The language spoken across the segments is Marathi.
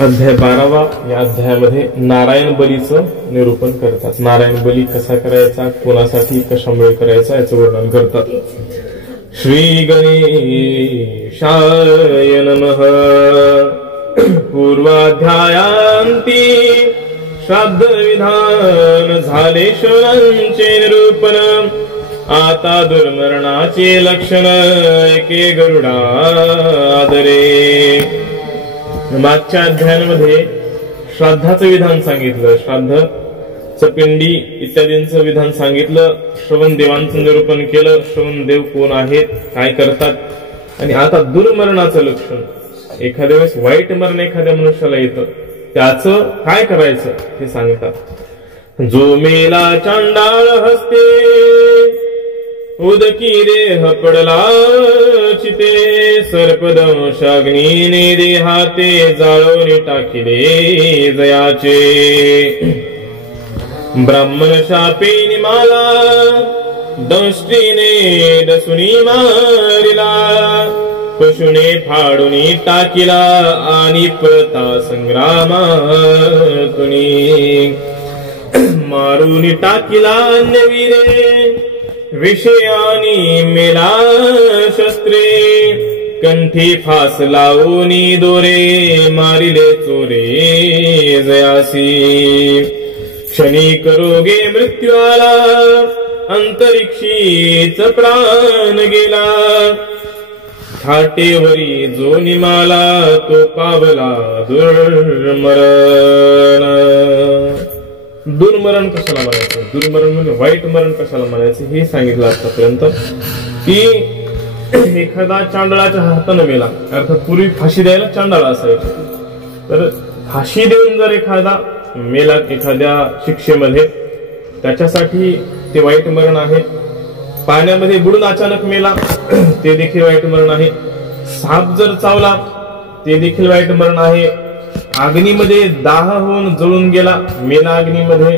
अध्याय 12वा. या अध्यायामध्ये नारायण बलीचं निरूपण करतात. नारायण बली कसा करायचा, कोणासाठी, कशामुळे करायचा याचं वर्णन करतात. श्री गणेशाय नमः. पूर्वाध्यायांती श्राद्ध विधान झाले शूरांचे निरूपण. आता दुर्मरणाचे लक्षण एके गरुडा आदरे. मागच्या अध्यायांमध्ये श्राद्धाचं विधान सांगितलं, श्राद्ध पिंडी इत्यादींचं विधान सांगितलं, श्रवण देवांचं निरूपण केलं, श्रवण देव कोण आहेत, काय करतात. आणि आता दुर्मरणाचं लक्षण, एखाद्या वेळेस वाईट मरण एखाद्या मनुष्याला येतं, त्याचं काय करायचं हे सांगतात. जो मेला चांडाळ हस्ते उदकी देह पडला चिते. सर्पदंशाग्नीने देहाते जाळून टाकिले जयाचे. ब्राह्मण शापे निमाला दंष्टीने डसुनी मारिला. पशुने फाडून टाकिला आणि पळता संग्रामातुनी. मारून टाकिला अन्यवीरे विषयानी मेला शस्त्रे. कंठी फास लावूनी दोरे मारिले चोरे जयासी. क्षणी करोगे मृत्यू आला अंतरिक्षीच प्राण गेला. थाटेवरी जो निमाला तो पावला दुर्मरण. दुर्मरण कशाला म्हणायचं, दुर्मरण म्हणजे वाईट मरण कशाला म्हणायचं हे सांगितलं आतापर्यंत. की एखादा चांडळाच्या हाताने मेला, अर्थात पूर्वी फाशी द्यायला चांडाळ असायचे, तर फाशी देऊन जर एखादा मेला एखाद्या शिक्षेमध्ये, त्याच्यासाठी ते वाईट मरण आहे. पाण्यामध्ये बुडून अचानक मेला ते देखील वाईट मरण आहे. साप जर चावला ते देखील वाईट मरण आहे. अग्नीमध्ये दाह होऊन जळून गेला, मेला अग्नीमध्ये,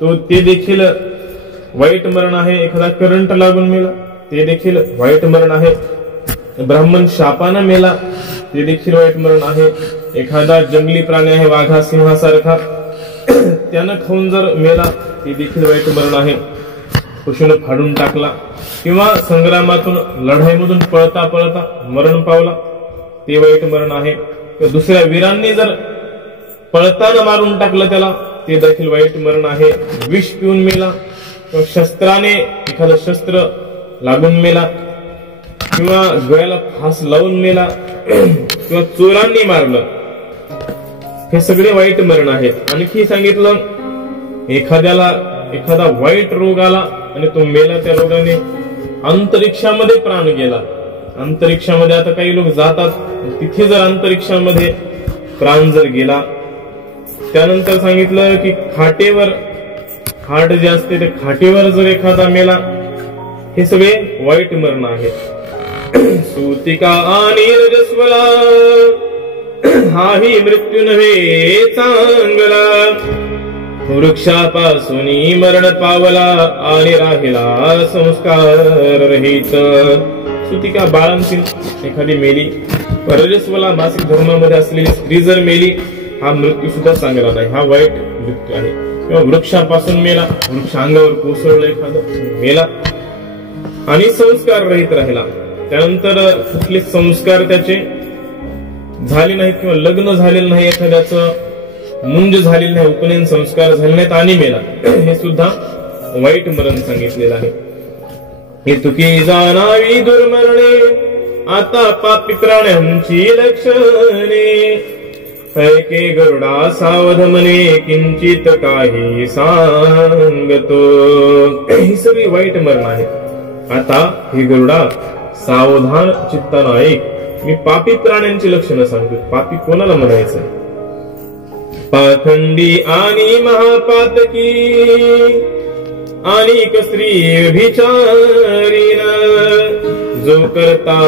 तो ते देखील वाईट मरण आहे. एखादा करंट लागून मेला ते देखील वाईट मरण आहे. ब्राह्मण शापानं मेला ते देखील वाईट मरण आहे. एखादा जंगली प्राणी आहे वाघा सिंहासारखा, त्यानं खाऊन जर मेला ते देखील वाईट मरण आहे. पशुनं फाडून टाकला किंवा संग्रामातून लढाईमधून पळता पळता मरण पावला ते वाईट मरण आहे. दुसऱ्या वीरांनी जर पळताना मारून टाकलं त्याला ते देखील वाईट मरण आहे. विष पिऊन मेला किंवा शस्त्राने एखादं शस्त्र लागून मेला किंवा गळ्याला फास लावून मेला किंवा चोरांनी मारलं, हे सगळे वाईट मरण आहेत. आणखी सांगितलं एखादा वाईट रोग आला आणि तो मेला त्या रोगाने, अंतरिक्षामध्ये प्राण गेला. अंतरिक्षामध्ये आता काही लोक जातात, तिथे जर अंतरिक्षामध्ये प्राण जर गेला. त्यानंतर सांगितलं की खाटेवर, खाट जे असते त्या खाटेवर जर एखादा मेला, हे सगळे वाईट मरण आहेत. सूतिका आणि रजस्वला हाही मृत्यू नव्हे चांगला. वृक्षापासून मरण पावला आणि राहिला संस्कार रहित. सूतिका बाळांची एखादी मेली, रजस्वला मासिक धर्मामध्ये असलेली स्त्री जर मेली, हा मृत्यू सुद्धा चांगला नाही, हा वाईट मृत्यू आहे. किंवा वृक्षापासून मेला, वृक्ष अंगावर कोसळलं एखादं मेला आणि संस्कार रहित राहिला. त्यानंतर कुठले संस्कार त्याचे झाले नाहीत किंवा लग्न झालेलं नाही, एखाद्याचं मुंज झालेलं नाही, उपनयन संस्कार झाले नाहीत आणि मेला, हे सुद्धा वाईट मरण सांगितलेलं आहे. हे तुकी जाणावी दुर्मरणे आता पापी प्राण्यांची लक्षणे. ऐके गरुडा सावध मने किंचित काही सांगतो. ही सगळी वाईट मरण आहेत. आता हे गरुडा सावधान चित्तानं ऐक, मी पापी प्राण्यांची लक्षणं सांगतो. पापी कोणाला म्हणायचं? पाखंडी आणि महापातकी आणि स्त्री व्यभिचारीन. जो करता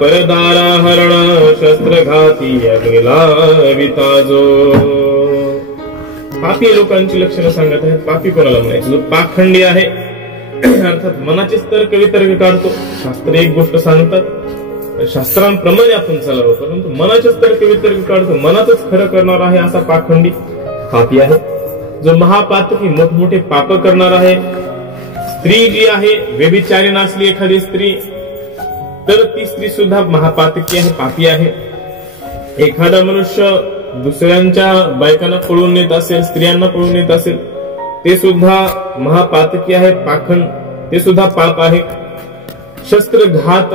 परदारा हरण शस्त्रघाती अग्निला विताजो. पापी लोकांची लक्षणं सांगत आहेत. पापी कोणाला म्हणायचं? जो पाखंडी आहे, अर्थात मनाचेच तर्क वितर्क काढतो. शास्त्र एक गोष्ट सांगतात शास्त्रांप्रमाणे आपण चालावं, परंतु मनाचेच तर्क वितर्क काढतो, मनातच खरं करणार आहे असा पाखंडी पापी आहे. जो महापातकी मोठमोठे पाप करणार आहे. स्त्री जी आहे, व्यभिचारी असली एखादी स्त्री, तर ती स्त्री सुद्धा महापातकी आहे, पापी आहे. एखादा मनुष्य दुसऱ्यांच्या बायकांना पळून नेत असेल, स्त्रियांना पळून नेत असेल, ते सुद्धा महापातकी आहे, पाखंड, ते सुद्धा पाप आहे. शस्त्रघात,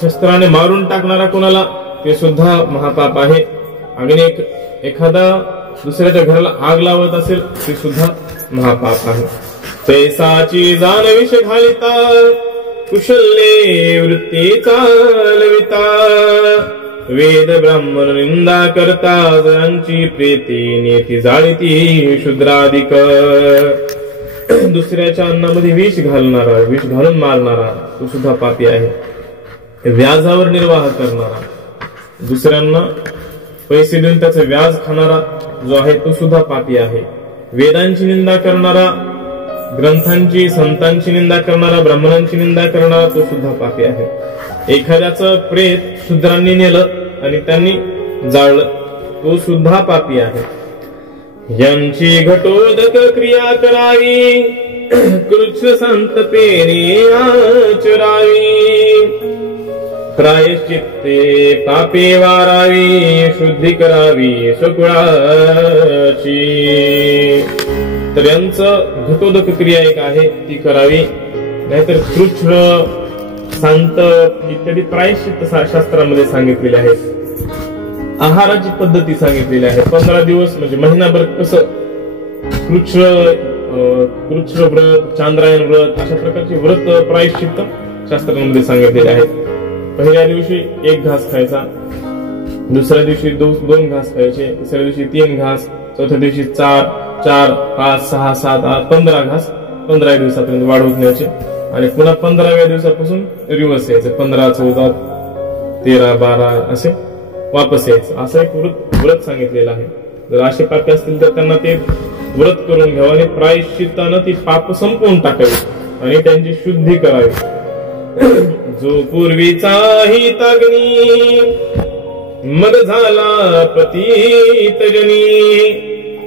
शस्त्राने मारून टाकणारा कोणाला, ते सुद्धा महापाप आहे. आणि एखादा दुसऱ्याच्या घराला आग लावत असेल, ते सुद्धा महापाप आहे. तैसाची जाण विष घालिता, कुशल्ये वृत्ती चालविता, वेद ब्राह्मण निंदा करता, जनांची प्रीती नेती जाळीती शूद्राधिक. दुसऱ्याच्या अन्नामध्ये विष घालणारा, विष घालून मारणारा, तो सुद्धा पापी आहे. व्याजावर निर्वाह करणारा, दुसऱ्यांना पैसे देऊन त्याचं व्याज खाणारा जो आहे, तो सुद्धा पापी आहे. वेदांची निंदा करणारा, ग्रंथांची, संतांची निंदा करणारा, ब्राह्मणांची निंदा करणारा, तो सुद्धा पापी आहे. एखाद्याचं प्रेत शूद्रांनी नेलं आणि त्यांनी जाळलं, तो सुद्धा पापी आहे. यांची घटोदक क्रिया करावी, कृच्छ संतपेने आचरावी, प्रायश्चित्ते पापे वारावी, शुद्धी करावी स्वकुळाची. तर यांचं घटोदक क्रिया एक आहे, ती करावी. नाहीतर कृच्छ, शांत इत्यादी प्रायश्चित्त शास्त्रामध्ये सांगितलेले आहेत. आहाराची पद्धती सांगितलेली आहे. 15 दिवस म्हणजे महिनाभर कसं कृच्छ व्रत, चांद्रायण व्रत, अशा प्रकारचे व्रत प्रायश्चित्त शास्त्रांमध्ये सांगितलेले आहेत. पहिल्या दिवशी 1 घास खायचा, दुसऱ्या दिवशी 2 घास खायचे, तिसऱ्या दिवशी 3 घास, चौथ्या दिवशी 4, 5, 6, 7, 8, 15 घास 15 दिवसापर्यंत वाढवत न्यायचे. आणि पुन्हा 15व्या दिवसापासून रिवर्स यायचं, 15, 14, 13, 12 असे वापस यायचं. असं एक व्रत सांगितलेलं आहे. जर असे पापी असतील तर त्यांना ते व्रत करून घ्यावं आणि प्रायश्चित्तानं ती पाप संपवून टाकावी आणि त्यांची शुद्धी करावी. जो पूर्वीचा हिताग्नी, मग झाला पतित जनी,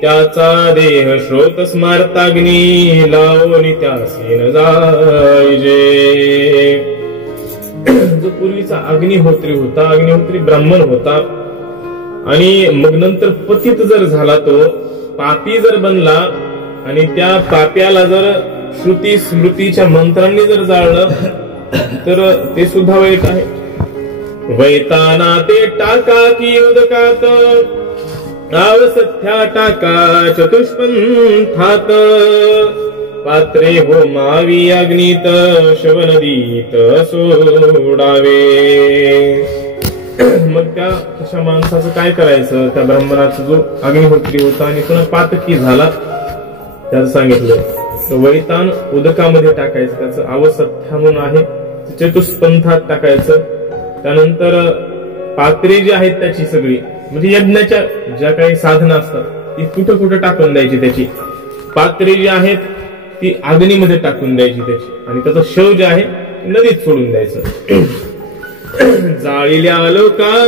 त्याचा देह श्रोत स्मार्ताग्नी, लावून त्यासी न जायजे. जो पूर्वीचा अग्निहोत्री होता, अग्निहोत्री ब्राह्मण होता, आणि मग नंतर पतित जर झाला, तो पापी जर बनला आणि त्या पाप्याला जर श्रुती स्मृतीच्या मंत्रांनी जर जाळलं, तर ते सुद्धा वाईट आहे. वैताना ते टाका की उदकात, आवसथ्या टाका चतुष्पंथात, पात्रे होमावी अग्नीत, शवनदीत सोडावे. मग त्या तशा माणसाचं काय करायचं? त्या ब्राह्मणाचा जो अग्निहोत्री होता आणि पुन्हा पातकी झाला, त्याचं सांगितलं वैतान उदकामध्ये टाकायचं, त्याचं आवसथ्या म्हणून आहे, चतुष्पंथात टाकायचं. त्यानंतर पात्रे जी आहेत त्याची सगळी, म्हणजे यज्ञाच्या ज्या काही साधनं असतात ती कुठं कुठं टाकून द्यायची. त्याची पात्रे जी आहेत ती अग्नीमध्ये टाकून द्यायची त्याची, आणि त्याचं शव जे आहे नदीत सोडून द्यायचं. जाळील्या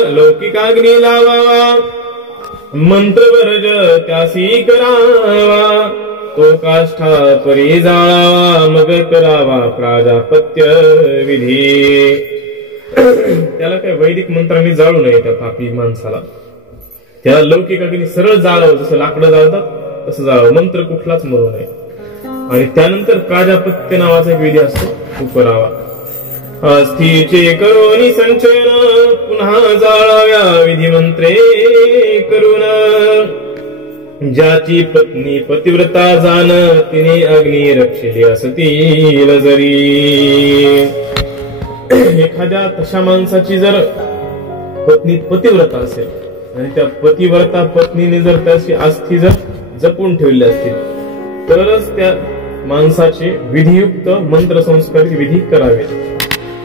लौकिकाग्नी लावावा, मंत्रवर्ज त्यासी करावा, तो काष्ठा परी जाळावा, मग करावा प्राजापत्य विधी. त्याला काय वैदिक मंत्रांनी जाळू नये त्या पापी माणसाला. त्याला लौकिक अग्नी सरळ जाळावं, जसं लाकडं जाळतात तसं जाळावं, मंत्र कुठलाच म्हणू नये. आणि त्यानंतर प्राजापत्य नावाचा एक विधी असतो, तो करावा. अस्थीचे करोनी संचयन, पुन्हा जाळाव्या विधिमंत्रे करून. ज्याची पत्नी पतिव्रता जाण, तिने अग्नी रक्षिली असतील जरी. एखाद्या तशा माणसाची जर पत्नी पतिव्रता असेल आणि त्या पतिव्रता पत्नीने जर त्याची अस्थी जर जपून ठेवली असतील, तरच त्या माणसाचे विधियुक्त मंत्र संस्कारित विधी करावेत.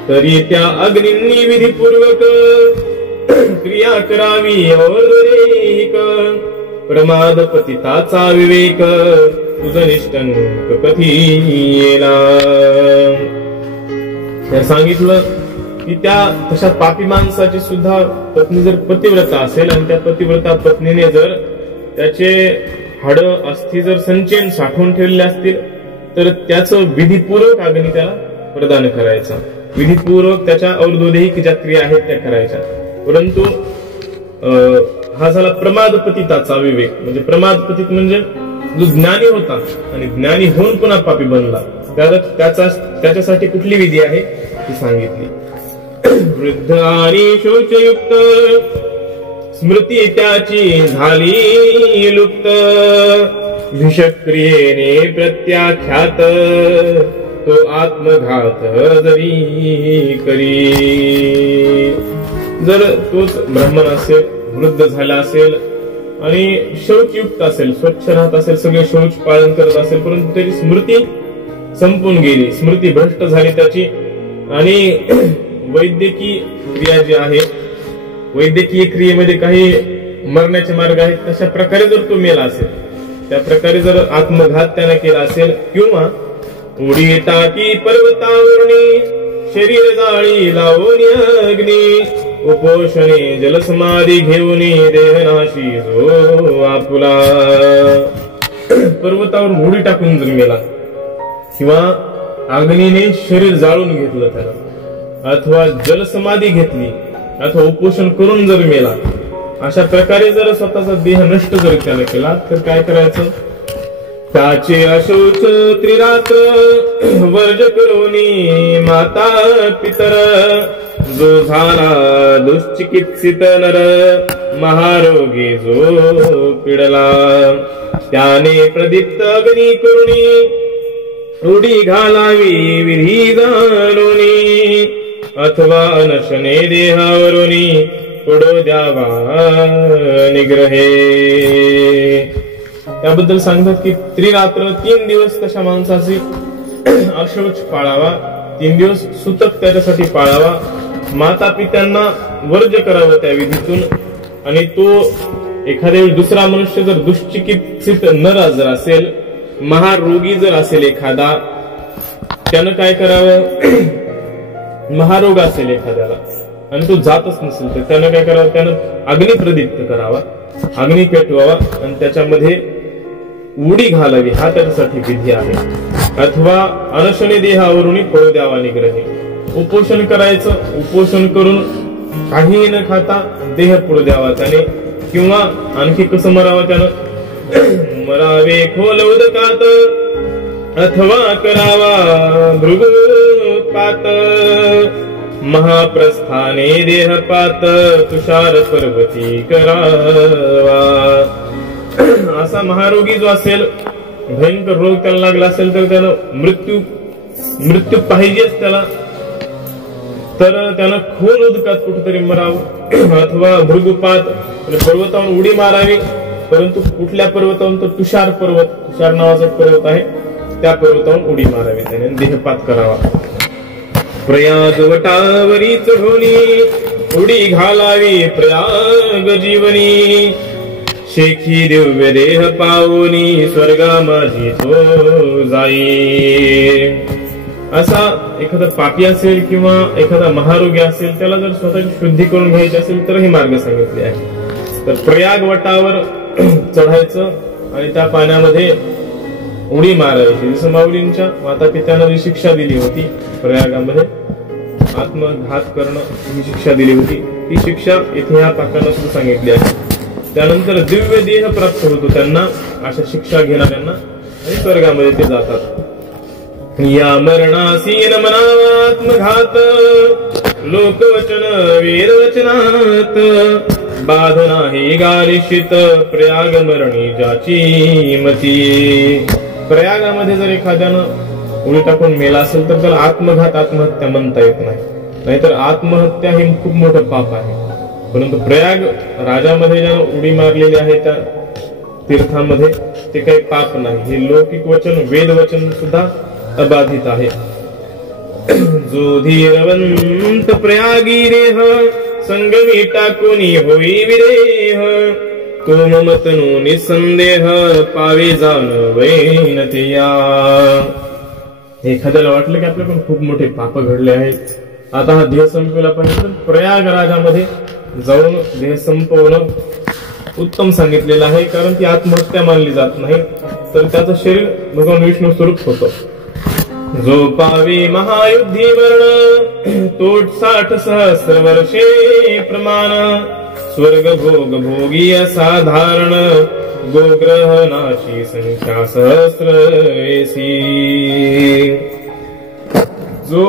तरी त्या अग्नींनी विधीपूर्वक क्रिया करावी अवैक. प्रमाद पतिताचा विवेक, तुझ निष्ठंक कधी येला. त्या सांगितलं की त्या तशा पापी माणसाची सुद्धा पत्नी जर पतिव्रता असेल आणि त्या पतिव्रता पत्नीने जर त्याचे हाड अस्थि जर संचयन साठवून ठेवलेले असतील तर त्याचं विधीपूर्वक अग्नी त्याला प्रदान करायचा, विधीपूर्वक त्याच्या और्ध्वदेहिक ज्या क्रिया आहेत त्या करायच्या. परंतु हा झाला प्रमादपतिताचा विवेक. म्हणजे प्रमादपतित म्हणजे जो ज्ञानी होता आणि ज्ञानी होऊन पुन्हा पापी बनला, त्याच्यासाठी कुठली विधी आहे ती सांगितली. वृद्ध आणि शौचयुक्त स्मृती त्याची झाली लुप्त, भिषक्रियेने प्रत्याख्यात तो आत्मघात जरी करी. जर तोच ब्राह्मण असेल, वृद्ध झाला असेल आणि शौचयुक्त असेल, स्वच्छ राहत असेल, सगळे शौच पालन करत असेल, परंतु त्याची स्मृती संपून गेली, स्मृती भ्रष्ट झाली त्याची आणि वैद्यकीय क्रिया जी आहे, वैद्यकीय क्रियेमध्ये काही मरण्याचे मार्ग आहेत, तशा प्रकारे जर तो मेला असेल, त्या प्रकारे जर आत्मघात त्याने केला असेल, किंवा उडी टाकी पर्वतावरणी शरीर जाळी लावून अग्नी, उपोषणे जलसमाधी घेऊन देहनाशी जो आपुला. पर्वतावर उडी टाकून जर मेला किंवा अग्नीने शरीर जाळून घेतलं त्याला, अथवा जलसमाधी घेतली, अथवा उपोषण करून जर मेला, अशा प्रकारे जर स्वतःचा देह नष्ट जर त्याने केला तर काय करायचं? त्याचे अशौच त्रिरात्र वर्ज करोनी माता पितर, जो झाला दुश्चिकित्सित नर महारोगी जो पिडला, त्याने प्रदीप्त अग्नी करुणी उडी घालावी विधी जाणूनी, अथवा अनशने देहावरुनी पडो द्यावा निग्रहे. त्याबद्दल सांगतात की त्रिरात्र 3 दिवस तशा माणसाची अशौच पाळावा, 3 दिवस सुतक त्याच्यासाठी पाळावा, माता पित्यांना वर्ज करावं त्या विधीतून. आणि तो एखाद्या दुसरा मनुष्य जर दुश्चिकित्सित नर जर असेल, महारोगी जर असेल एखादा, त्यानं काय करावं? महारोग असेल एखाद्याला आणि तो जातच नसेल तर त्यानं काय करावं? त्यानं अग्नी प्रदीप्त करावा, अग्नी पेटवावा आणि त्याच्यामध्ये उडी घालावी, हा त्याच्यासाठी विधी आहे. अथवा अनशने देहावरून पळू द्यावा निग्रहे, उपोषण करायचं, उपोषण करून काहीही न खाता देह पळू द्यावा त्याने. किंवा आणखी कसं मरावं त्यानं? मरावे खोल उदकात अथवा करावा भृगुपात, महाप्रस्थाने देहपात तुषार पर्वती करावा. असा महारोगी जो असेल, भयंकर रोग त्याला लागला असेल तर त्यानं मृत्यू पाहिजेच त्याला, तर त्यानं खोल उदकात कुठेतरी मरावं, अथवा भृगुपात पर्वतावरून उडी मारावी. परंतु कुठल्या पर्वतावरून? तर तुषार पर्वत, तुषार नावाचा पर्वत आहे, त्या पर्वतावरून उडी मारावी त्याने, देहपात करावा. प्रयाग वटावरी चढोनी उडी घालावी प्रयाग जीवनी, शेखी दिव्य देह पावनी स्वर्गा माझी तो जाई. असा एखादा पापी असेल किंवा एखादा महारोगी असेल, त्याला जर स्वतःची शुद्धी करून घ्यायची असेल तर हे मार्ग सांगितले आहे. तर प्रयाग वटावर चढायचं आणि त्या पाण्यामध्ये उडी मारायची. जसं माऊलींच्या माता पित्यांना जी शिक्षा दिली होती प्रयागामध्ये, आत्मघात करणं ही शिक्षा दिली होती, ती शिक्षा इथे ह्या पाकांना सुद्धा सांगितली आहे. त्यानंतर दिव्य देह प्राप्त होतो त्यांना, अशा शिक्षा घेणाऱ्यांना, आणि स्वर्गामध्ये ते जातात. या मरणासीन मनात्मघात लोकवचन वेदवचनात, बाध नाही गानिशित प्रयाग मरणी ज्याची मती. प्रयागामध्ये जर एखाद्यानं उडी टाकून मेला असेल तर त्याला आत्महत्या म्हणता येत नाही, नाहीतर आत्महत्या हे खूप मोठं पाप आहे. परंतु प्रयाग राजामध्ये ज्यानं उडी मारलेली आहे त्या तीर्थामध्ये ते काही पाप नाही, हे लौकिक वचन वेदवचन सुद्धा अबाधित आहे. जो धीरवंत प्रयागी देह संगमी टाकुनी होई विदेह, तो ममतनु निसंदेह पावे जाण वैनतिया. एखाद्याला वाटलं की आपल्याकडून खूप मोठे पाप घडले आहेत, आता हा देह संपवला पाहिजे तर प्रयागराजामध्ये जाऊन देह संपवणं उत्तम सांगितलेलं आहे, कारण ती आत्महत्या मानली जात नाही, तर त्याचं शरीर भगवान विष्णू स्वरूप होतं. जो पावे महायुद्धी वर्ण तोट 60 सहस्र वर्षे प्रमाण स्वर्ग भोग भोगी असाधारण गोग्रहणाची संख्या सहस्र एसी. जो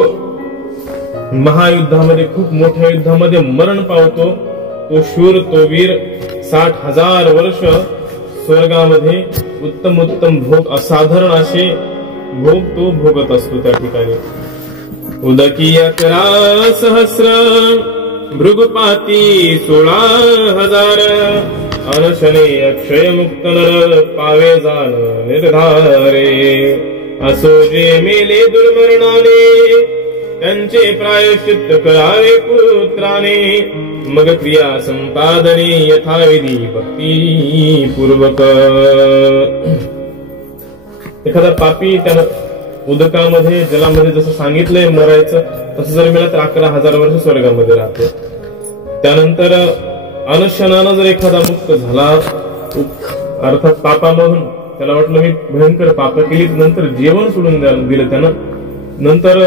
महायुद्धामध्ये खूप मोठ्या युद्धामध्ये मरण पावतो तो शूर तो वीर 60,000 वर्ष स्वर्गामध्ये उत्तम उत्तम भोग असाधारण असे भोग तो भोगत असतो त्या ठिकाणी. उदकी 11 सहस्र भृगुपाती 16,000 अनशने अक्षय मुक्त नर पावे जाण निर्धारे. असो जे मेले दुर्मरणाने त्यांचे प्रायश्चित्त करावे पुत्राने मग क्रिया संपादने यथाविधी भक्ती पूर्वक. एखादा पापी त्यानं उदकामध्ये जलामध्ये जसं सांगितलंय मरायचं तसं जर मिळालं तर 11,000 वर्ष स्वर्गामध्ये राहतो. त्यानंतर अनशनानं जर एखादा मुक्त झाला अर्थात पापामधून त्याला वाटलं मी भयंकर पाप केली, नंतर जेवण सोडून दिलं त्यानं, नंतर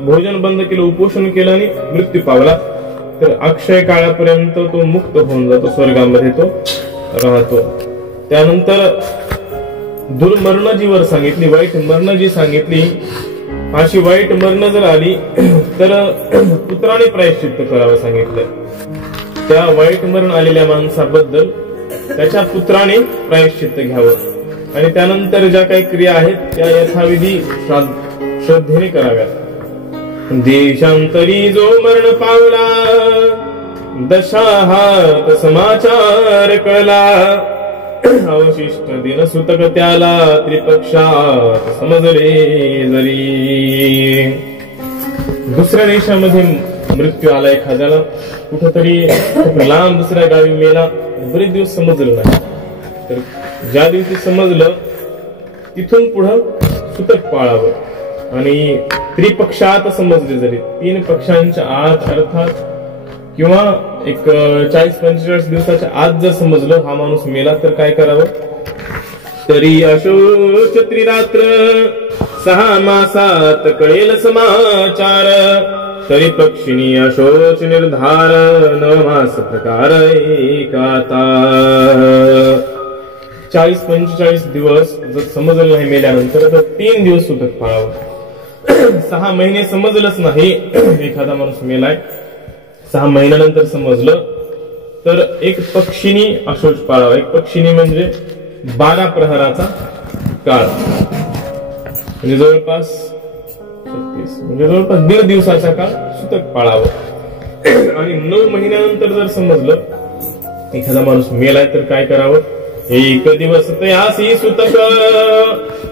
भोजन बंद केलं, उपोषण केलं आणि मृत्यू पावला, तर अक्षय काळापर्यंत तो मुक्त होऊन जातो, स्वर्गामध्ये तो राहतो. त्यानंतर दुर्मरण जी वर सांगितली, वाईट मरण जी सांगितली, अशी वाईट मरण जर आली तर पुत्राने प्रायश्चित्त करावं सांगितलं. त्या वाईट मरण आलेल्या माणसाबद्दल त्याच्या पुत्राने प्रायश्चित्त घ्यावं आणि त्यानंतर ज्या काही क्रिया आहेत त्या यथाविधी श्रद्धेने कराव्यात. देशांतरी जो मरण पावला दशाहात समाचार कळला अवशिष्ट दिन सुतक त्याला त्रिपक्षात समजले जरी. दुसऱ्या देशामध्ये मृत्यू आला एखाद्याला, कुठंतरी लांब दुसऱ्या गावी मेला, बरेच दिवस समजलं नाही, तर ज्या दिवशी समजलं तिथून पुढं सुतक पाळावं आणि त्रिपक्षात समजले जरी 3 पक्षांच्या आत अर्थात किंवा एक 40-45 दिवसाच्या आत जर समजलं हा माणूस मेला तर काय करावं. तरी अशोच त्रिरात्र 6 मासात कळेल समाचार तरी पक्षिणी अशोच निर्धार 9 मास प्रकार एकाता. 40-45 दिवस जर समजलं नाही मेल्यानंतर तर 3 दिवस सुतक पाळावं. 6 महिने समजलंच नाही एखादा माणूस मेलाय, 6 महिन्यानंतर समजलं तर एक पक्षिणी अशोच पाळावा. एक पक्षिणी म्हणजे 12 प्रहराचा काळ, म्हणजे जवळपास 36 म्हणजे जवळपास 1.5 दिवसाचा काळ सुतक पाळावं. आणि 9 महिन्यानंतर जर समजलं एखादा माणूस मेलाय तर काय करावं. 1 दिवस तयासी सुतक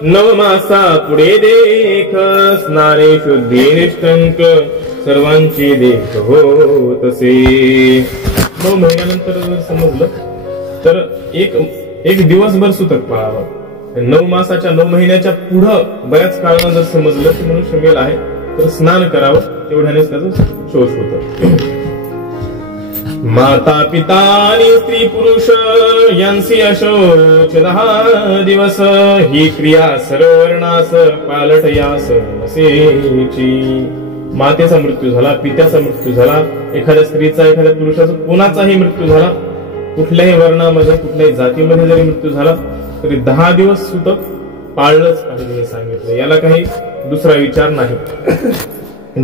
9 मासा पुढे देख स्नाने शुद्धी निष्ठंक सर्वांची देख हो तसे. 9 महिन्यानंतर जर समजलं तर एक दिवसभर सुतक पाळावं. 9 मासाच्या 9 महिन्याच्या पुढं बऱ्याच काळानं जर समजलं की मनुष्य मेला आहे तर स्नान करावं, तेवढ्यानेच त्याचं शोष होतं. माता पिता आणि स्त्री पुरुष यांची अशोच 10 दिवस ही क्रिया सर्वर्णास पालट यास नसेची. मातेचा मृत्यू झाला, पित्याचा मृत्यू झाला, एखाद्या स्त्रीचा एखाद्या पुरुषाचा कोणाचाही मृत्यू झाला, कुठल्याही वर्णामध्ये कुठल्याही जातीमध्ये जरी मृत्यू झाला तरी 10 दिवस सुतक पाळलंच पाहिजे हे सांगितलं. याला काही दुसरा विचार नाही.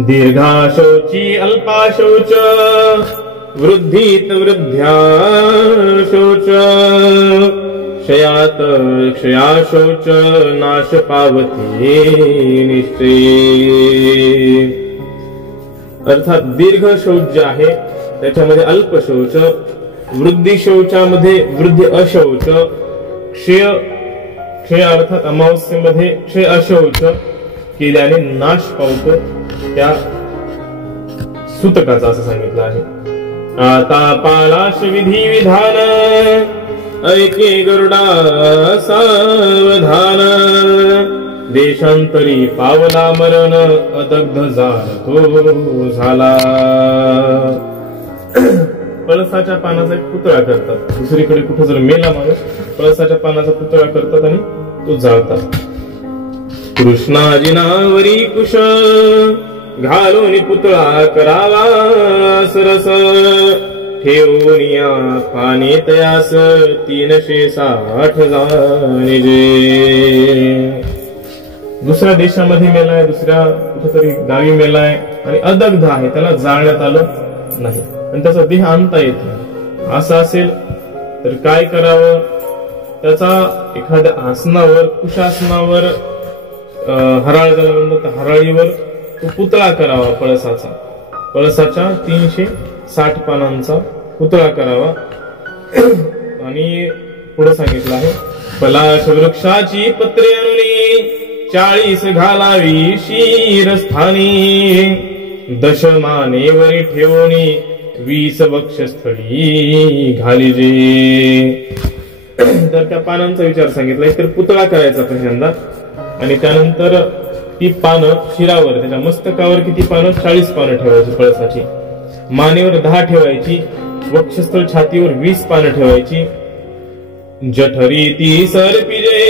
दीर्घाशौची अल्पाशौच वृद्धीत वृद्ध्या शौच क्षयात क्षयाशौच नाश पावती निश्चय. अर्थात दीर्घ शौच जे आहे त्याच्यामध्ये अल्प शौच, वृद्धी शौचामध्ये वृद्धी अशौच, क्षय अर्थात अमावस्येमध्ये क्षय अशौच केल्याने नाश पावतो त्या सुतकाचा असं सांगितलं आहे. आता पालाश विधी विधान ऐके गरुडा सावधान देशांतरी पावला मरण अदग्ध तो झाला. पळसाच्या पानाचा एक पुतळा करतात. दुसरीकडे कुठे जर मेला माणूस पळसाच्या पानाचा पुतळा करतात आणि तो जाळतात. कृष्णाजिनावरी कुश घालून पुतळा करावा सरस ठेवूनिया पाणी तयास 360 जाणिजे. दुसऱ्या देशामध्ये मेलाय, दुसऱ्या कुठेतरी गावी मेलाय आणि अदग्ध आहे, त्याला जाळण्यात आलं नाही आणि त्याचा देह आणता येत नाही. असं असेल तर काय करावं? त्याचा एखाद्या आसनावर, कुशासनावर हराळ झाल्यानंतर त्या हराळीवर तो पुतळा करावा पळसाचा. पळसाच्या 360 पानांचा पुतळा करावा. आणि पुढे सांगितलं आहे पलाश वृक्षाची पत्रे आणुनी 40 घालावी शिरस्थानी दशमानेवरी ठेवणी 20 वक्षस्थळी घालिजे. तर त्या पानांचा विचार सांगितलाय. तर पुतळा करायचा पहिल्यांदा आणि त्यानंतर ती पानं शिरावर, त्याच्या मस्तकावर किती पानं? 40 पानं ठेवायची पळसाची. मानेवर 10 ठेवायची. वक्षस्थळ छातीवर 20 पानं ठेवायची. जठरी 30 अर्पिजे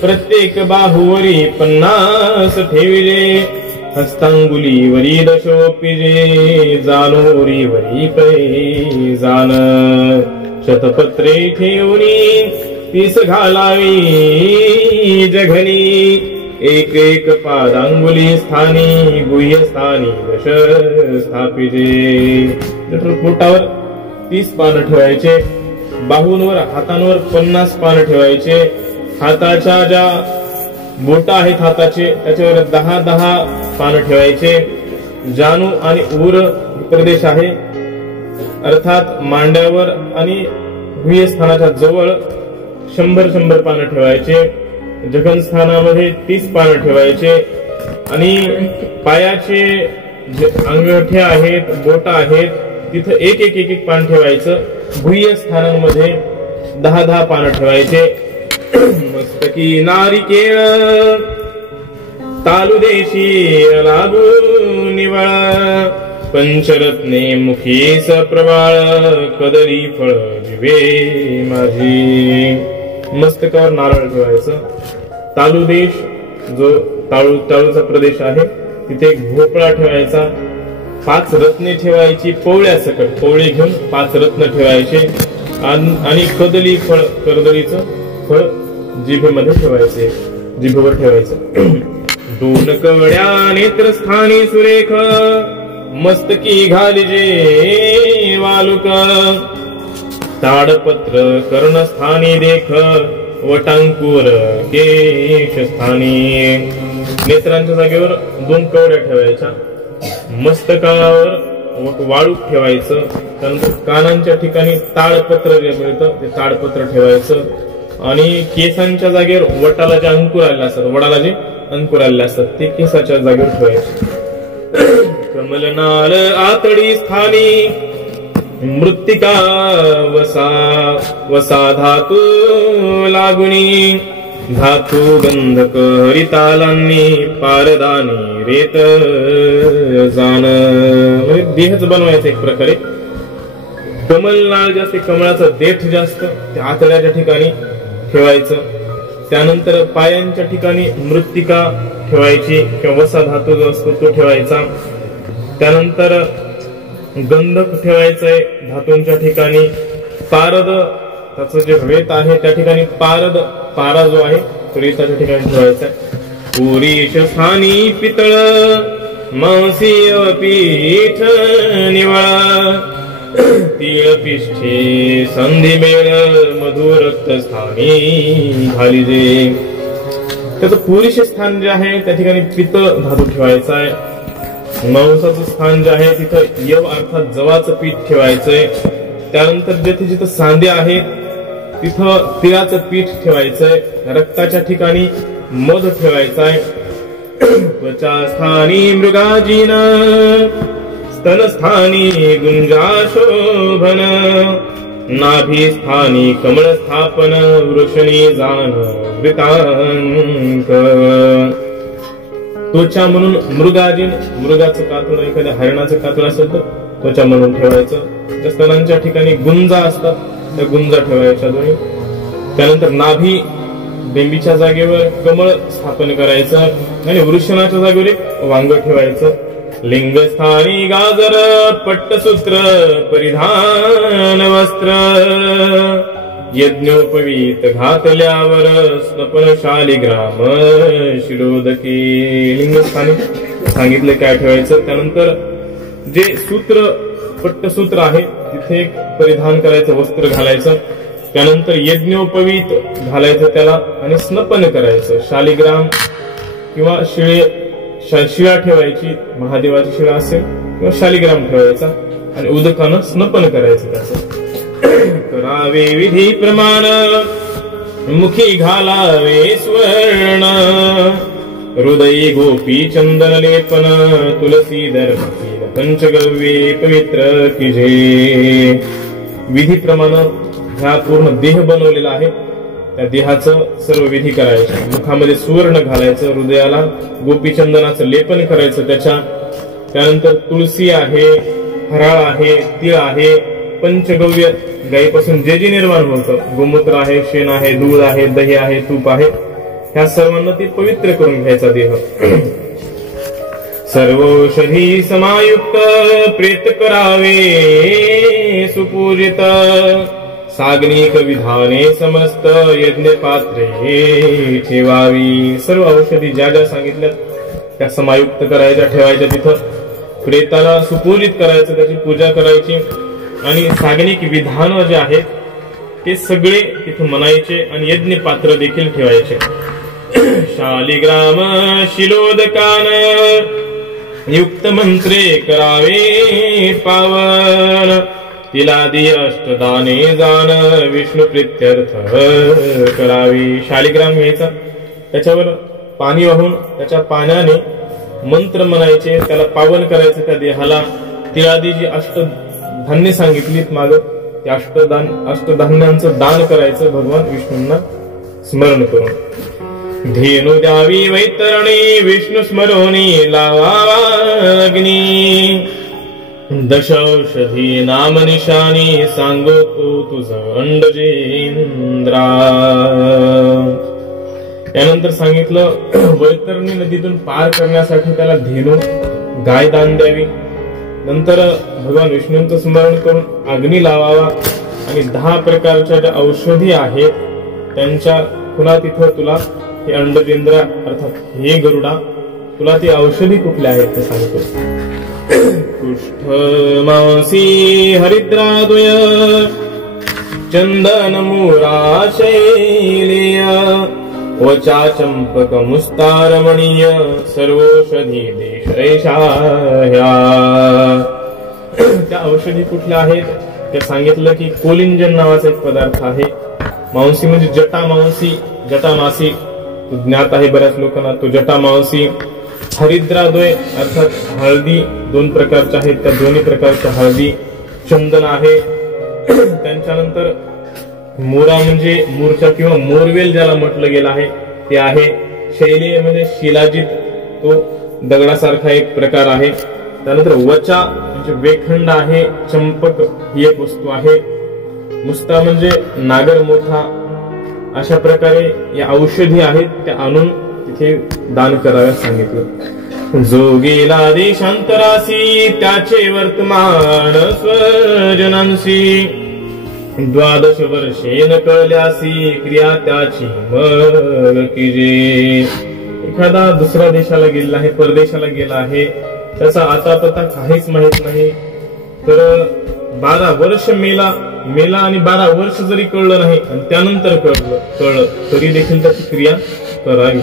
प्रत्येक बाहुवरी 50 ठेविजे. हस्तांगुलीवरी 10 पिजे जानोरीवरी पै जान. शतपत्रे ठेवणी 30 घालावी जघनी. एक पादांगुली स्थानी गुह्य स्थानी 10 स्थापिजे. पोटावर 30 पानं ठेवायचे. बाहूंवर, हातांवर 50 पानं ठेवायचे. हाताच्या ज्या बोटा आहेत हाताचे त्याच्यावर 10 पानं ठेवायचे. जानू आणि उर प्रदेश आहे, अर्थात मांड्यावर आणि गुह्य स्थानाच्या जवळ 100 पानं ठेवायचे. जघन स्थानामध्ये 30 पानं ठेवायचे. आणि पायाचे जे अंगठे आहेत, बोटा आहेत, तिथं एक पान ठेवायचं. गुह्य स्थानांमध्ये 10 पानं ठेवायचे. मस्तकी नारिकेळ तालुदेशी लागू निवळ. पंचरत्ने मुखी सप्रवाळ कदरी फळ जिवे माझी. मस्तकावर नारळ ठेवायचं. तालुदेश जो ताळूचा प्रदेश आहे तिथे एक भोपळा ठेवायचा. 5 रत्ने ठेवायची पोवळ्यासकट. पोवळे घेऊन 5 रत्न ठेवायचे. आणि कदली फळ, कर्दळीचं फळ जिभेमध्ये ठेवायचे, जिभेवर ठेवायचं. 2 कवड्या नेत्रस्थानी सुरेख मस्तकी घालिजे वालुक. ताडपत्र कर्णस्थानी देख वटांकुर केशस्थानी. नेत्रांच्या जागेवर 2 कवड्या ठेवायच्या. मस्तकावर वाळूक ठेवायचं. त्यानंतर कानांच्या ठिकाणी ताडपत्र जे मिळतं ते ताडपत्र ठेवायचं. आणि केसांच्या जागेवर वटाला जे अंकुर आलेले असतात, वडाला जे अंकुर आलेले असतात ते केसाच्या जागेवर ठेवायचे. कमलनाल आतडी स्थानी मृत्तिका वसा धातू लागुनी. धातू गंधक हरितालांनी पारदानी रेत जाण. म्हणजे देहच बनवायचं एक प्रकारे. कमलनाळ जास्त, कमळाचं देठ जास्त त्या आतड्याच्या ठिकाणी ठेवायचं. त्यानंतर पायांच्या ठिकाणी मृत्तिका ठेवायची किंवा वसा धातू जो असतो तो ठेवायचा. त्यानंतर गंधक ठेवायचंय धातूंच्या ठिकाणी. पारद, त्याचं जे रेत आहे त्या ठिकाणी पारद, पारा जो आहे तो रेताच्या ठिकाणी ठेवायचा. पुरीश स्थानी पितळ मांसीय पीठ निवळ. तीळ पिष्ठे संधी मेळ मधुरक्त स्थानी घालिजे. त्याचं पुरुष स्थान जे आहे त्या ठिकाणी पित्त धातू ठेवायचा आहे. मांसाचं स्थान जे आहे तिथं यव अर्थात जवाचं पीठ ठेवायचंय. त्यानंतर जिथे जिथं सांधे आहेत तिथं तिळाचं पीठ ठेवायचंय. रक्ताच्या ठिकाणी मध ठेवायचाय. त्वचा स्थानी मृगाजीन स्तनस्थानी गुंजाशोभन. नाभी स्थानी कमळ स्थापन वृषणी जाण वृतांक. त्वचा म्हणून मृगाजीन, मृगाचं कातळ, एखाद्या हरणाचं कातळ असेल तर त्वचा म्हणून ठेवायचं. त्या स्तनांच्या ठिकाणी गुंजा असतात, त्या गुंजा ठेवायच्या दोन्ही. त्यानंतर नाभी, बेंबीच्या जागेवर कमळ स्थापन करायचं आणि वृषणाच्या जागेवर एक वांग ठेवायचं. लिंगस्थानी गाजर पट्टसूत्र परिधान वस्त्र. यज्ञोपवीत घातल्यावर स्नपन शालिग्राम शिरोदके. लिंगस्थानी सांगितलं काय ठेवायचं. त्यानंतर जे सूत्र, पट्टसूत्र आहे तिथे एक परिधान करायचं, वस्त्र घालायचं. त्यानंतर यज्ञोपवीत घालायचं त्याला आणि स्नपन करायचं. शालिग्राम किंवा शिळा ठेवायची, महादेवाची शिळा असेल किंवा शालिग्राम ठेवायचा आणि उदकानं स्नपन करायचं त्याचं. करावे विधी प्रमाण मुखी घालावे स्वर्ण. हृदयी गोपी चंदन लेपन तुलसी दर्पी पंचगव्ये पवित्र किजे. विधीप्रमाणे ह्या पूर्ण देह बनवलेला आहे, त्या देहाचं सर्व विधी करायचे. मुखामध्ये सुवर्ण घालायचं, हृदयाला गोपीचंदनाचं लेपन करायचं त्याच्या. त्यानंतर तुळसी आहे, हराळ आहे, तीळ आहे, पंचगव्य गायीपासून जे जे निर्माण होतं, गोमूत्र आहे, शेण आहे, दूध आहे, दही आहे, तूप आहे, ह्या सर्वांना ते पवित्र करून घ्यायचा देह. सर्वौषधी समायुक्त प्रेत करावे सुपूजित. साग्निक विधाने समस्त यज्ञ पात्रे ठेवावी. सर्व औषधी ज्या ज्या सांगितल्या त्या समायुक्त करायच्या, ठेवायच्या तिथं. प्रेताला सुपूजित करायचं, त्याची पूजा करायची आणि साग्निक विधान जे आहेत ते सगळे तिथं म्हणायचे आणि यज्ञ पात्र देखील ठेवायचे. शालिग्राम शिलोदकान युक्त मंत्रे करावे पावन. तिलादी अष्टदाने जाण विष्णू प्रीत्यर्थ करावी. शालिग्राम घ्यायचा, त्याच्यावर पाणी वाहून त्याच्या पाण्याने मंत्र म्हणायचे, त्याला पावन करायचं त्या देहाला. तिलादी जी अष्टधान्य सांगितलीत माग, त्या अष्टधान्यांचं दान करायचं भगवान विष्णूंना स्मरण करून. धेनु द्यावी वैतरणी विष्णू स्मरोनी लावा अग्नी. दशौषधी नाम निशानी सांगो तो तुझं अंडजेंद्रा. त्यानंतर सांगितलं वैतरणी नदीतून पार करण्यासाठी त्याला धेनु गाय दान द्यावी. नंतर भगवान विष्णूंचं स्मरण करून अग्नी लावावा आणि 10 प्रकारच्या ज्या औषधी आहेत त्यांच्या पुन्हा तिथं तुला हे अंडजेंद्रा अर्थात हे गरुडा, तुला ती औषधी कुठल्या आहेत ते सांगतो. कुष्ठ मांसी हरिद्राद्वय चंदन मूरा शैलेय वचा चंपक मुस्तारमणीय सर्वौषधी देशरेषाह्या. त्या औषधी कुठल्या आहेत ते सांगितलं की कोलिंजन नावाचा एक पदार्थ आहे. मांसी म्हणजे जटामांसी, जटामासी ज्ञात आहे बऱ्याच लोकांना, तो जटामांसी. हरिद्राद्वय अर्थात हळदी 2 प्रकारच्या आहेत, त्या दोन्ही प्रकारच्या हळदी. चंदन आहे. त्यांच्यानंतर मोरा म्हणजे मूर्छा किंवा मोरवेल ज्याला म्हटलं गेलं आहे ते आहे. शैली म्हणजे शिलाजित, तो दगडासारखा एक प्रकार आहे. त्यानंतर वचा म्हणजे वेखंड आहे. चंपक ही एक वस्तू आहे. मुस्ता म्हणजे नागर मोठा. अशा प्रकारे या औषधी आहेत त्या आणून तिथे दान कराव्यास सांगितलं. जो गेला देशांतरासी त्याचे वर्तमान स्वजनांशी 12 वर्षे न कळल्यासी क्रिया त्याची मग कीजे. एखादा दुसऱ्या देशाला गेला आहे, परदेशाला गेला आहे, त्याचा आता पता काहीच माहित नाही, तर 12 वर्ष मेला आणि 12 वर्ष जरी कळलं नाही आणि त्यानंतर कळलं तरी देखील त्याची क्रिया करावी.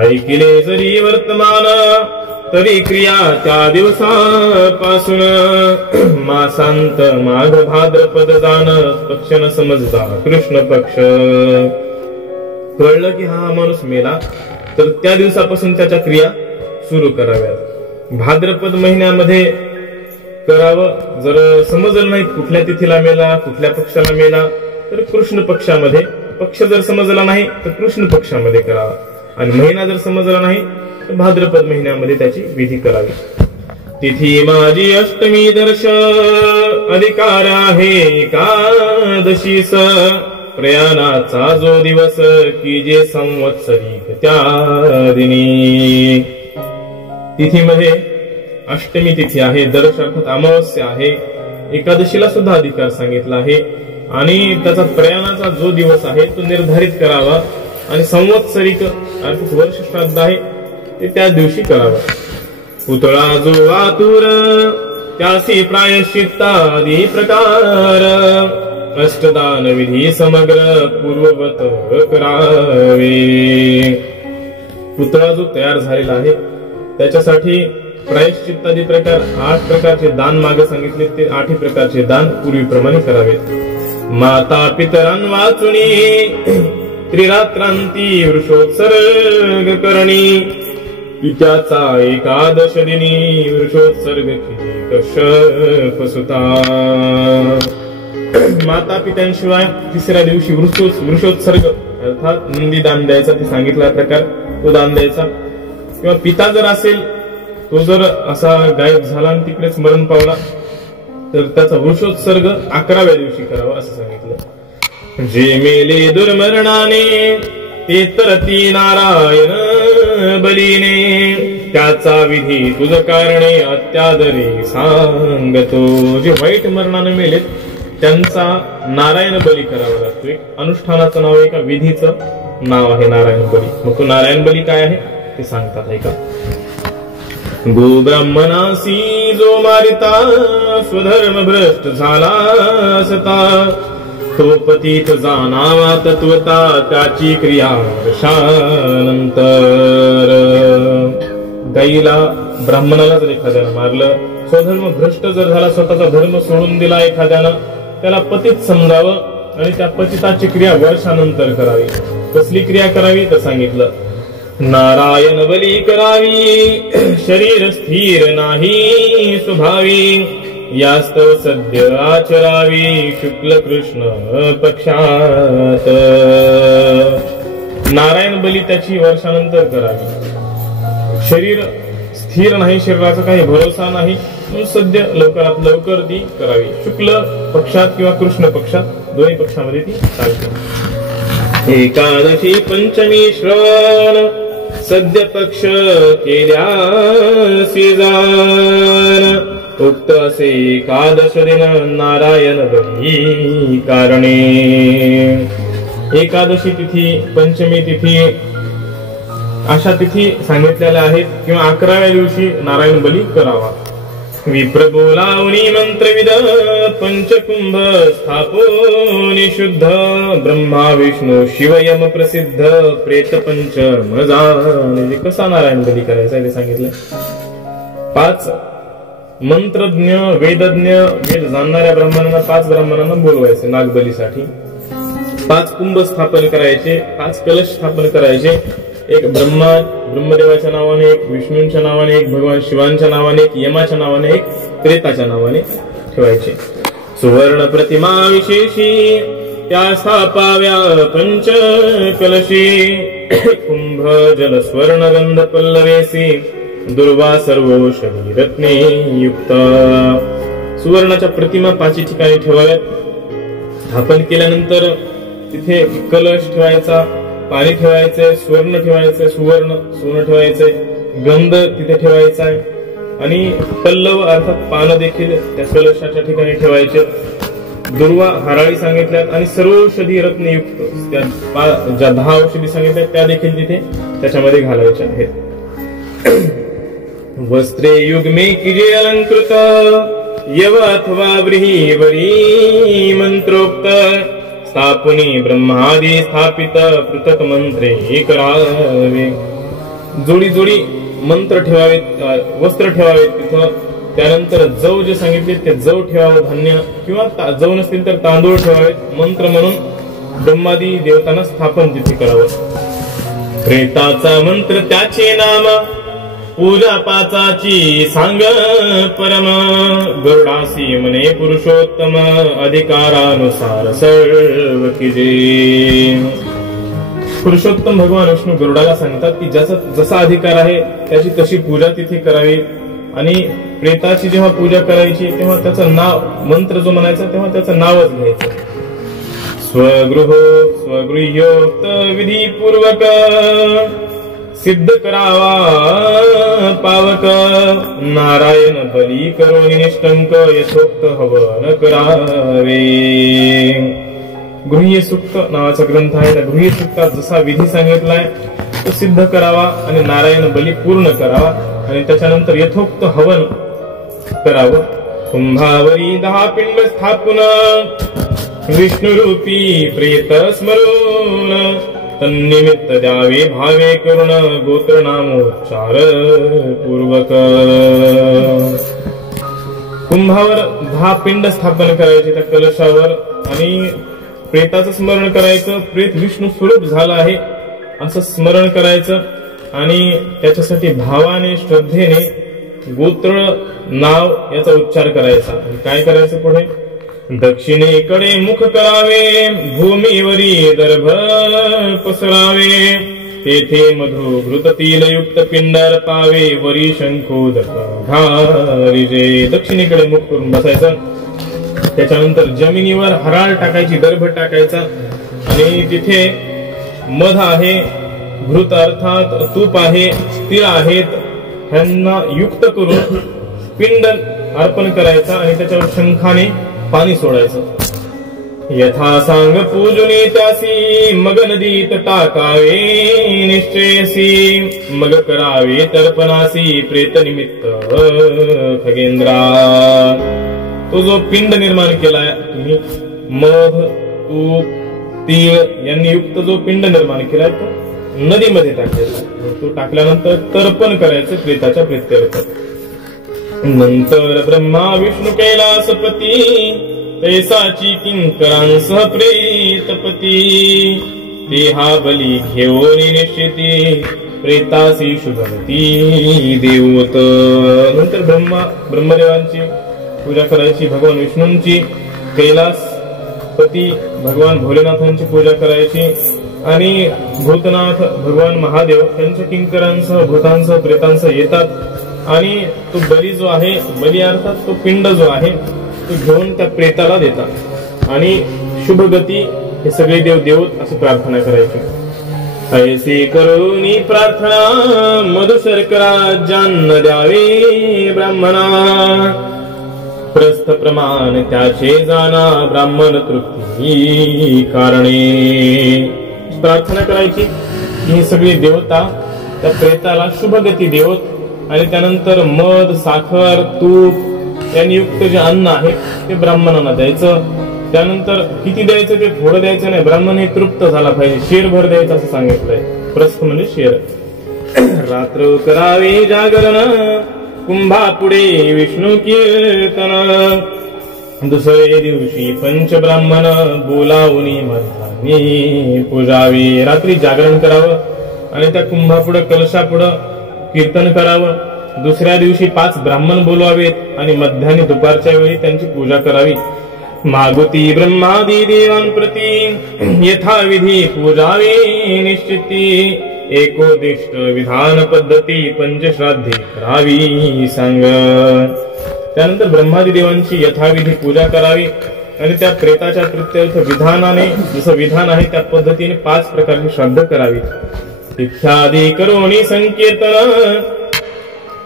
ऐकिले जरी वर्तमान तरी क्रिया त्या दिवसापासून मासांत माघ भाद्रपद जाण पक्ष न समजता कृष्ण पक्ष. कळलं की हा माणूस मेला तर त्या दिवसापासून त्याच्या क्रिया सुरू कराव्यात. भाद्रपद महिन्यामध्ये करावं. जर समजलं नाही कुठल्या तिथीला मेला, कुठल्या पक्षाला मेला, तर कृष्ण पक्षामध्ये. पक्ष जर समजला नाही तर कृष्ण पक्षामध्ये करावा. आणि महिना जर समजला नाही तर भाद्रपद महिन्यामध्ये त्याची विधी करावी. तिथी माझी अष्टमी दर्श, अधिकार आहे एकादशीस, प्रयाणाचा जो दिवस की जे संवत्सरिक त्या दिनी. तिथीमध्ये अष्टमी तिथी आहे, दर्श अर्थात अमावस्या आहे, एकादशीला सुद्धा अधिकार सांगितला आहे. आणि त्याचा प्रयाणाचा जो दिवस आहे तो निर्धारित करावा. आणि संवत्सरिक अर्थात वर्ष श्राद्ध आहे ते त्या दिवशी करावा. पुतळा जो आतुर त्यासी प्रायश्चित्तादी प्रकार, अष्टदान विधी समग्र पूर्ववत करावे. पुतळा जो तयार झालेला आहे त्याच्यासाठी प्रायश्चित्तादी प्रकार 8 प्रकारचे दान मागे सांगितले, ते 8 प्रकारचे दान पूर्वीप्रमाणे करावेत. माता पितरां वाचुनी त्रिरात्रांती वृषोत्सर्ग करणी, पित्याचा एकादश दिनी वृषोत्सर्ग कश्यपसुता. माता पित्यांशिवाय तिसऱ्या दिवशी वृषोत्सर्ग अर्थात नंदी दान द्यायचा, ते सांगितला प्रकार तो दान द्यायचा. किंवा पिता जर असेल तो जर असा गायब झाला आणि तिकडेच मरण पावला तर त्याचा वृषोत्सर्ग 11व्या दिवशी करावा असं सांगितलं. जे मेले दुर्मरणाने ते तरती नारायण बलीने, त्याचा विधी तुझ कारणे अत्यादरी सांगतो. जे वाईट मरणाने मेलेत त्यांचा नारायण बली करावा लागतो. एक अनुष्ठानाचं नाव आहे का विधीचं नाव आहे नारायण बली. मग तो नारायण बली काय आहे ते सांगतात ऐका. गो ब्राह्मणासी जो मारिता स्वधर्म भ्रष्ट झाला असता, तो पतित जाणावा तत्वता त्याची क्रिया वर्षानंतर. गाईला ब्राह्मणाला जर एखाद्यानं मारलं, स्वधर्म भ्रष्ट जर झाला, स्वतःचा धर्म सोडून दिला एखाद्यानं, त्याला पतित समजावं आणि त्या पतिताची क्रिया वर्षानंतर करावी. कसली क्रिया करावी तर सांगितलं. नारायण बली करावी, शरीर स्थिर नाही स्वभावी, यास्तव सद्य आचरावी शुक्ल कृष्ण पक्षात. नारायण बली त्याची वर्षानंतर करावी. शरीर स्थिर नाही, शरीराचा काही भरोसा नाही, सद्य लवकरात लवकर ती करावी. शुक्ल पक्षात किंवा कृष्ण पक्षात, दोन्ही पक्षामध्ये ती चालते. एकादशी पंचमी श्रवण सद्य पक्ष केल्यासी जाण, उक्त असे एकादश दिन नारायण बली कारणे. एकादशी तिथी, पंचमी तिथी अशा तिथी सांगितलेल्या आहेत. किंवा 11व्या दिवशी नारायण बली करावा. विप्र बोलावणी मंत्रविद पंचकुंभ स्थापोनी शुद्ध, ब्रह्मा विष्णू शिवयम प्रसिद्ध प्रेत पंचम जाणे. कसा नारायण बली करायचा ते सांगितलं. 5 मंत्रज्ञ वेदज्ञ वेद जाणणाऱ्या ब्राह्मणांना, 5 ब्राह्मणांना बोलवायचे नागबलीसाठी. 5 कुंभ स्थापन करायचे, 5 कलश स्थापन करायचे. एक ब्रह्मदेवाच्या नावाने, एक विष्णूंच्या नावाने, एक भगवान शिवांच्या नावाने, एक यमाच्या नावाने, एक प्रेताच्या नावाने ठेवायचे. सुवर्ण प्रतिमा विशेषी त्या स्थापाव्या पंच कलशी, कुंभ जल स्वर्ण गंध पल्लवेसी दुर्वा सर्व शरीरत्ने युक्त. सुवर्णाच्या प्रतिमा 5 ठिकाणी ठेवाव्यात. स्थापन केल्यानंतर तिथे कलश ठेवायचा, पाणी ठेवायचंय, स्वर्ण ठेवायचंय, सुवर्ण सोनं ठेवायचंय, गंध तिथे ठेवायचा आहे आणि पल्लव अर्थात पानं देखील त्या कलशाच्या ठिकाणी ठेवायचे. दुर्वा हराळी सांगितल्यात आणि सर्व औषधी रत्नयुक्त त्या ज्या 10 औषधी सांगितल्या त्या देखील तिथे त्याच्यामध्ये घालायच्या आहेत. वस्त्रे युग्मे किजे अलंकृत यव अथवा व्रीहिवरी मंत्रोक्त, स्थापुनी ब्रह्मादी स्थापित पृथक मंत्रे करावे. जोडी जोडी मंत्र ठेवावेत, वस्त्र ठेवावेत तिथं. त्यानंतर जव जे सांगितले ते जव ठेवावं, धान्य किंवा जव नसतील तर तांदूळ ठेवावेत. मंत्र म्हणून ब्रह्मादी देवतांना स्थापन तिथे करावं. प्रेताचा मंत्र त्याचे नाम पूजा पाचाची सांग परम गरुडासी म्हणे पुरुषोत्तम अधिकारानुसार सर्व कीजे. पुरुषोत्तम भगवान विष्णू गरुडाला सांगतात की ज्याचा जसा अधिकार आहे त्याची तशी पूजा तिथे करावी आणि प्रेताची जेव्हा पूजा करायची तेव्हा त्याचं नाव मंत्र जो म्हणायचा तेव्हा त्याचं नावच घ्यायचं. स्वगृह्योक्त विधीपूर्वक सिद्ध करावा पावक नारायण बली करून निष्टंक यथोक्त हवन करावे. गृह्य सूक्त नावाचा ग्रंथ आहे. त्या गृह्य सूक्तात जसा विधी सांगितलाय तो सिद्ध करावा आणि नारायण बली पूर्ण करावा आणि त्याच्यानंतर यथोक्त हवन करावं. कुंभावरी 10 पिंड स्थापून विष्णुरूपी प्रेत स्मरून तन्निमित्त द्यावे भावे करुण गोत्र नामोच्चार पूर्वक. कुंभावर 10 पिंड स्थापन करायचे त्या कलशावर आणि प्रेताचं स्मरण करायचं. प्रेत विष्णू स्वरूप झाला आहे असं स्मरण करायचं आणि त्याच्यासाठी भावाने श्रद्धेने गोत्र नाव याचा उच्चार करायचा. काय करायचं पुढे? दक्षिणेकडे मुख करावे भूमीवरी दर्भ पसरावे तेथे मधु घृततील युक्त पिंडार पावे वरी शंखोदक घालिजे. दक्षिणेकडे मुख करून बसायचं. त्याच्यानंतर जमिनीवर हराळ टाकायची, दर्भ टाकायचा आणि तिथे मध आहे, घृत अर्थात तूप आहे, तीळ आहेत, ह्यांना युक्त करून पिंड अर्पण करायचा आणि त्याच्यावर शंखाने पाणी सोडायचं. यथा सांग पूजने त्यासी मग नदीत टाकावे निश्चयसी मग करावे तर्पणासी प्रेत निमित्त खगेंद्रा. तो जो पिंड निर्माण केलाय तुम्ही मध तूप तीळ यांनी युक्त जो पिंड निर्माण केलाय तो नदीमध्ये टाकायचा. तो टाकल्यानंतर तर्पण करायचं प्रेताच्या प्रेत्यर्थ. नंतर ब्रह्मा विष्णू कैलासपती तैसाची किंकरांसह प्रेतपती देहा बली घेऊन निश्चिती प्रेतासी शुभमती देवत. नंतर ब्रह्मदेवांची पूजा करायची, भगवान विष्णूंची, कैलासपती भगवान भोलेनाथांची पूजा करायची आणि भूतनाथ भगवान महादेव त्यांच्या किंकरांसह भूतांसह प्रेतांसह येतात आणि तो बली जो आहे, बली अर्थात तो पिंड जो आहे तो घेऊन त्या प्रेताला देतात आणि शुभगती हे सगळे देव देवत अशी प्रार्थना करायची. ऐसे करुणी प्रार्थना मधुशर्करा जान्न द्यावे ब्राह्मणा प्रस्थ प्रमाण त्याचे जाना ब्राह्मण तृप्ती कारणे. प्रार्थना करायची की ही सगळी देवता त्या प्रेताला शुभगती देवत आणि त्यानंतर मध साखर तूप यांनी युक्त जे अन्न आहे ते ब्राह्मणांना द्यायचं. त्यानंतर किती द्यायचं ते थोडं द्यायचं नाही, ब्राह्मण हे तृप्त झाला पाहिजे, शेरभर द्यायचं असं सांगितलंय. प्रस्थ म्हणजे शेर. रात्र करावे जागरण कुंभा पुढे विष्णू कीर्तन दुसरे दिवशी पंच ब्राह्मण बोलावून मध्यानी पूजावे. रात्री जागरण करावं आणि त्या कुंभापुढं कलशापुढं कीर्तन करावं. दुसऱ्या दिवशी 5 ब्राह्मण बोलवावेत आणि मध्यानी दुपारच्या वेळी त्यांची पूजा करावी. मागुती ब्रह्मादी देवांप्रती यथाविधी पूजावे निश्चिती एकोदिष्ट विधान पद्धती पंचश्राद्धे करावी सांग. त्यानंतर ब्रह्मादी देवांची यथाविधी पूजा करावी आणि त्या प्रेताच्या प्रीत्यर्थ विधानाने जसं विधान आहे त्या पद्धतीने 5 प्रकारची श्राद्ध करावी. इत्यादी करोणी संकीर्तन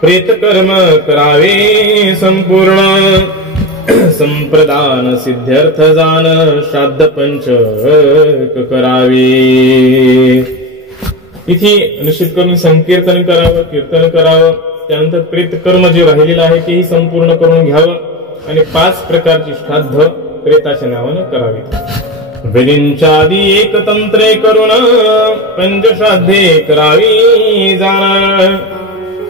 प्रेत कर्म करावे संपूर्ण संप्रदान सिद्ध्यर्थ जान श्राद्ध पंचक करावे. इथे निश्चित करून संकीर्तन करावं, कीर्तन करावं. त्यानंतर प्रेत कर्म जे राहिलेलं आहे तेही संपूर्ण करून घ्यावं आणि 5 प्रकारची श्राद्ध प्रेताच्या नावाने करावी. विधींच्या आधी एक तंत्रे करून पंचश्राद्धे करावी जाण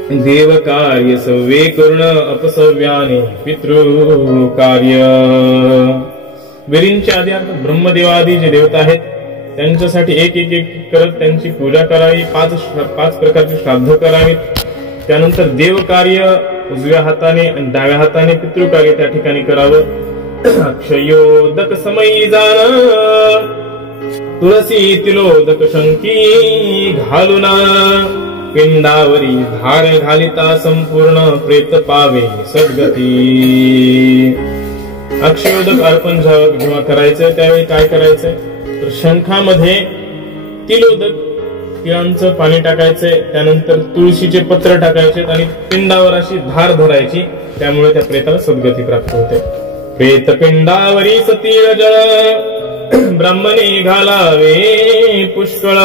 देव कार्य सव्वे करून अपसव्याने पितृ कार्य. विधींच्या आधी ब्रह्मदेवादी जे देवता आहेत त्यांच्यासाठी एक एक करत त्यांची पूजा करावी, 5 प्रकारची श्राद्ध करावीत त्यानंतर देवकार्य उजव्या हाताने आणि डाव्या हाताने पितृकार्य त्या ठिकाणी करावं। अक्षयोदक समयी जाण तुळसी तिलोदक शंकी घालून पिंडावरी धार घालिता संपूर्ण प्रेत पावे सद्गती। अक्षयोदक अर्पण जेव्हा करायचं त्यावेळी काय करायचंय तर शंखामध्ये तिलोदक तिळांचं पाणी टाकायचंय, त्यानंतर तुळशीचे पत्र टाकायचे आणि पिंडावर अशी धार धरायची, त्यामुळे त्या प्रेताला सद्गती प्राप्त होते। प्रेत पिंडावरी सतीळ जळ ब्राह्मणे घालावे पुष्कळ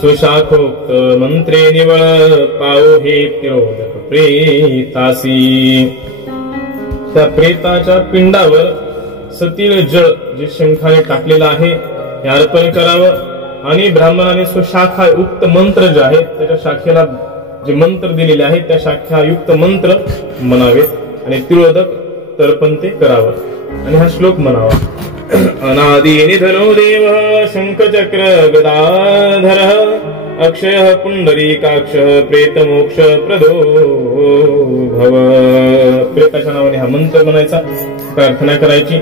सुशाखोक्त मंत्रे निवळ पाओ हे तिलोदक प्रेतासी। त्या प्रेताच्या पिंडावर सतीळ जळ जे शंखाने टाकलेलं आहे हे अर्पण करावं आणि ब्राह्मणाने स्वशाखा युक्त मंत्र जे आहेत त्याच्या शाखेला जे मंत्र दिलेले आहेत त्या शाखा युक्त मंत्र म्हणावेत आणि तिलोदक तर्पण ते करावं आणि हा श्लोक म्हणावा। अनादि निधनो देव शंखचक्र गदाधर अक्षय पुंडरीकाक्ष प्रेत मोक्ष प्रदो भव। प्रेताच्या नावाने हा मंत्र म्हणायचा, प्रार्थना करायची।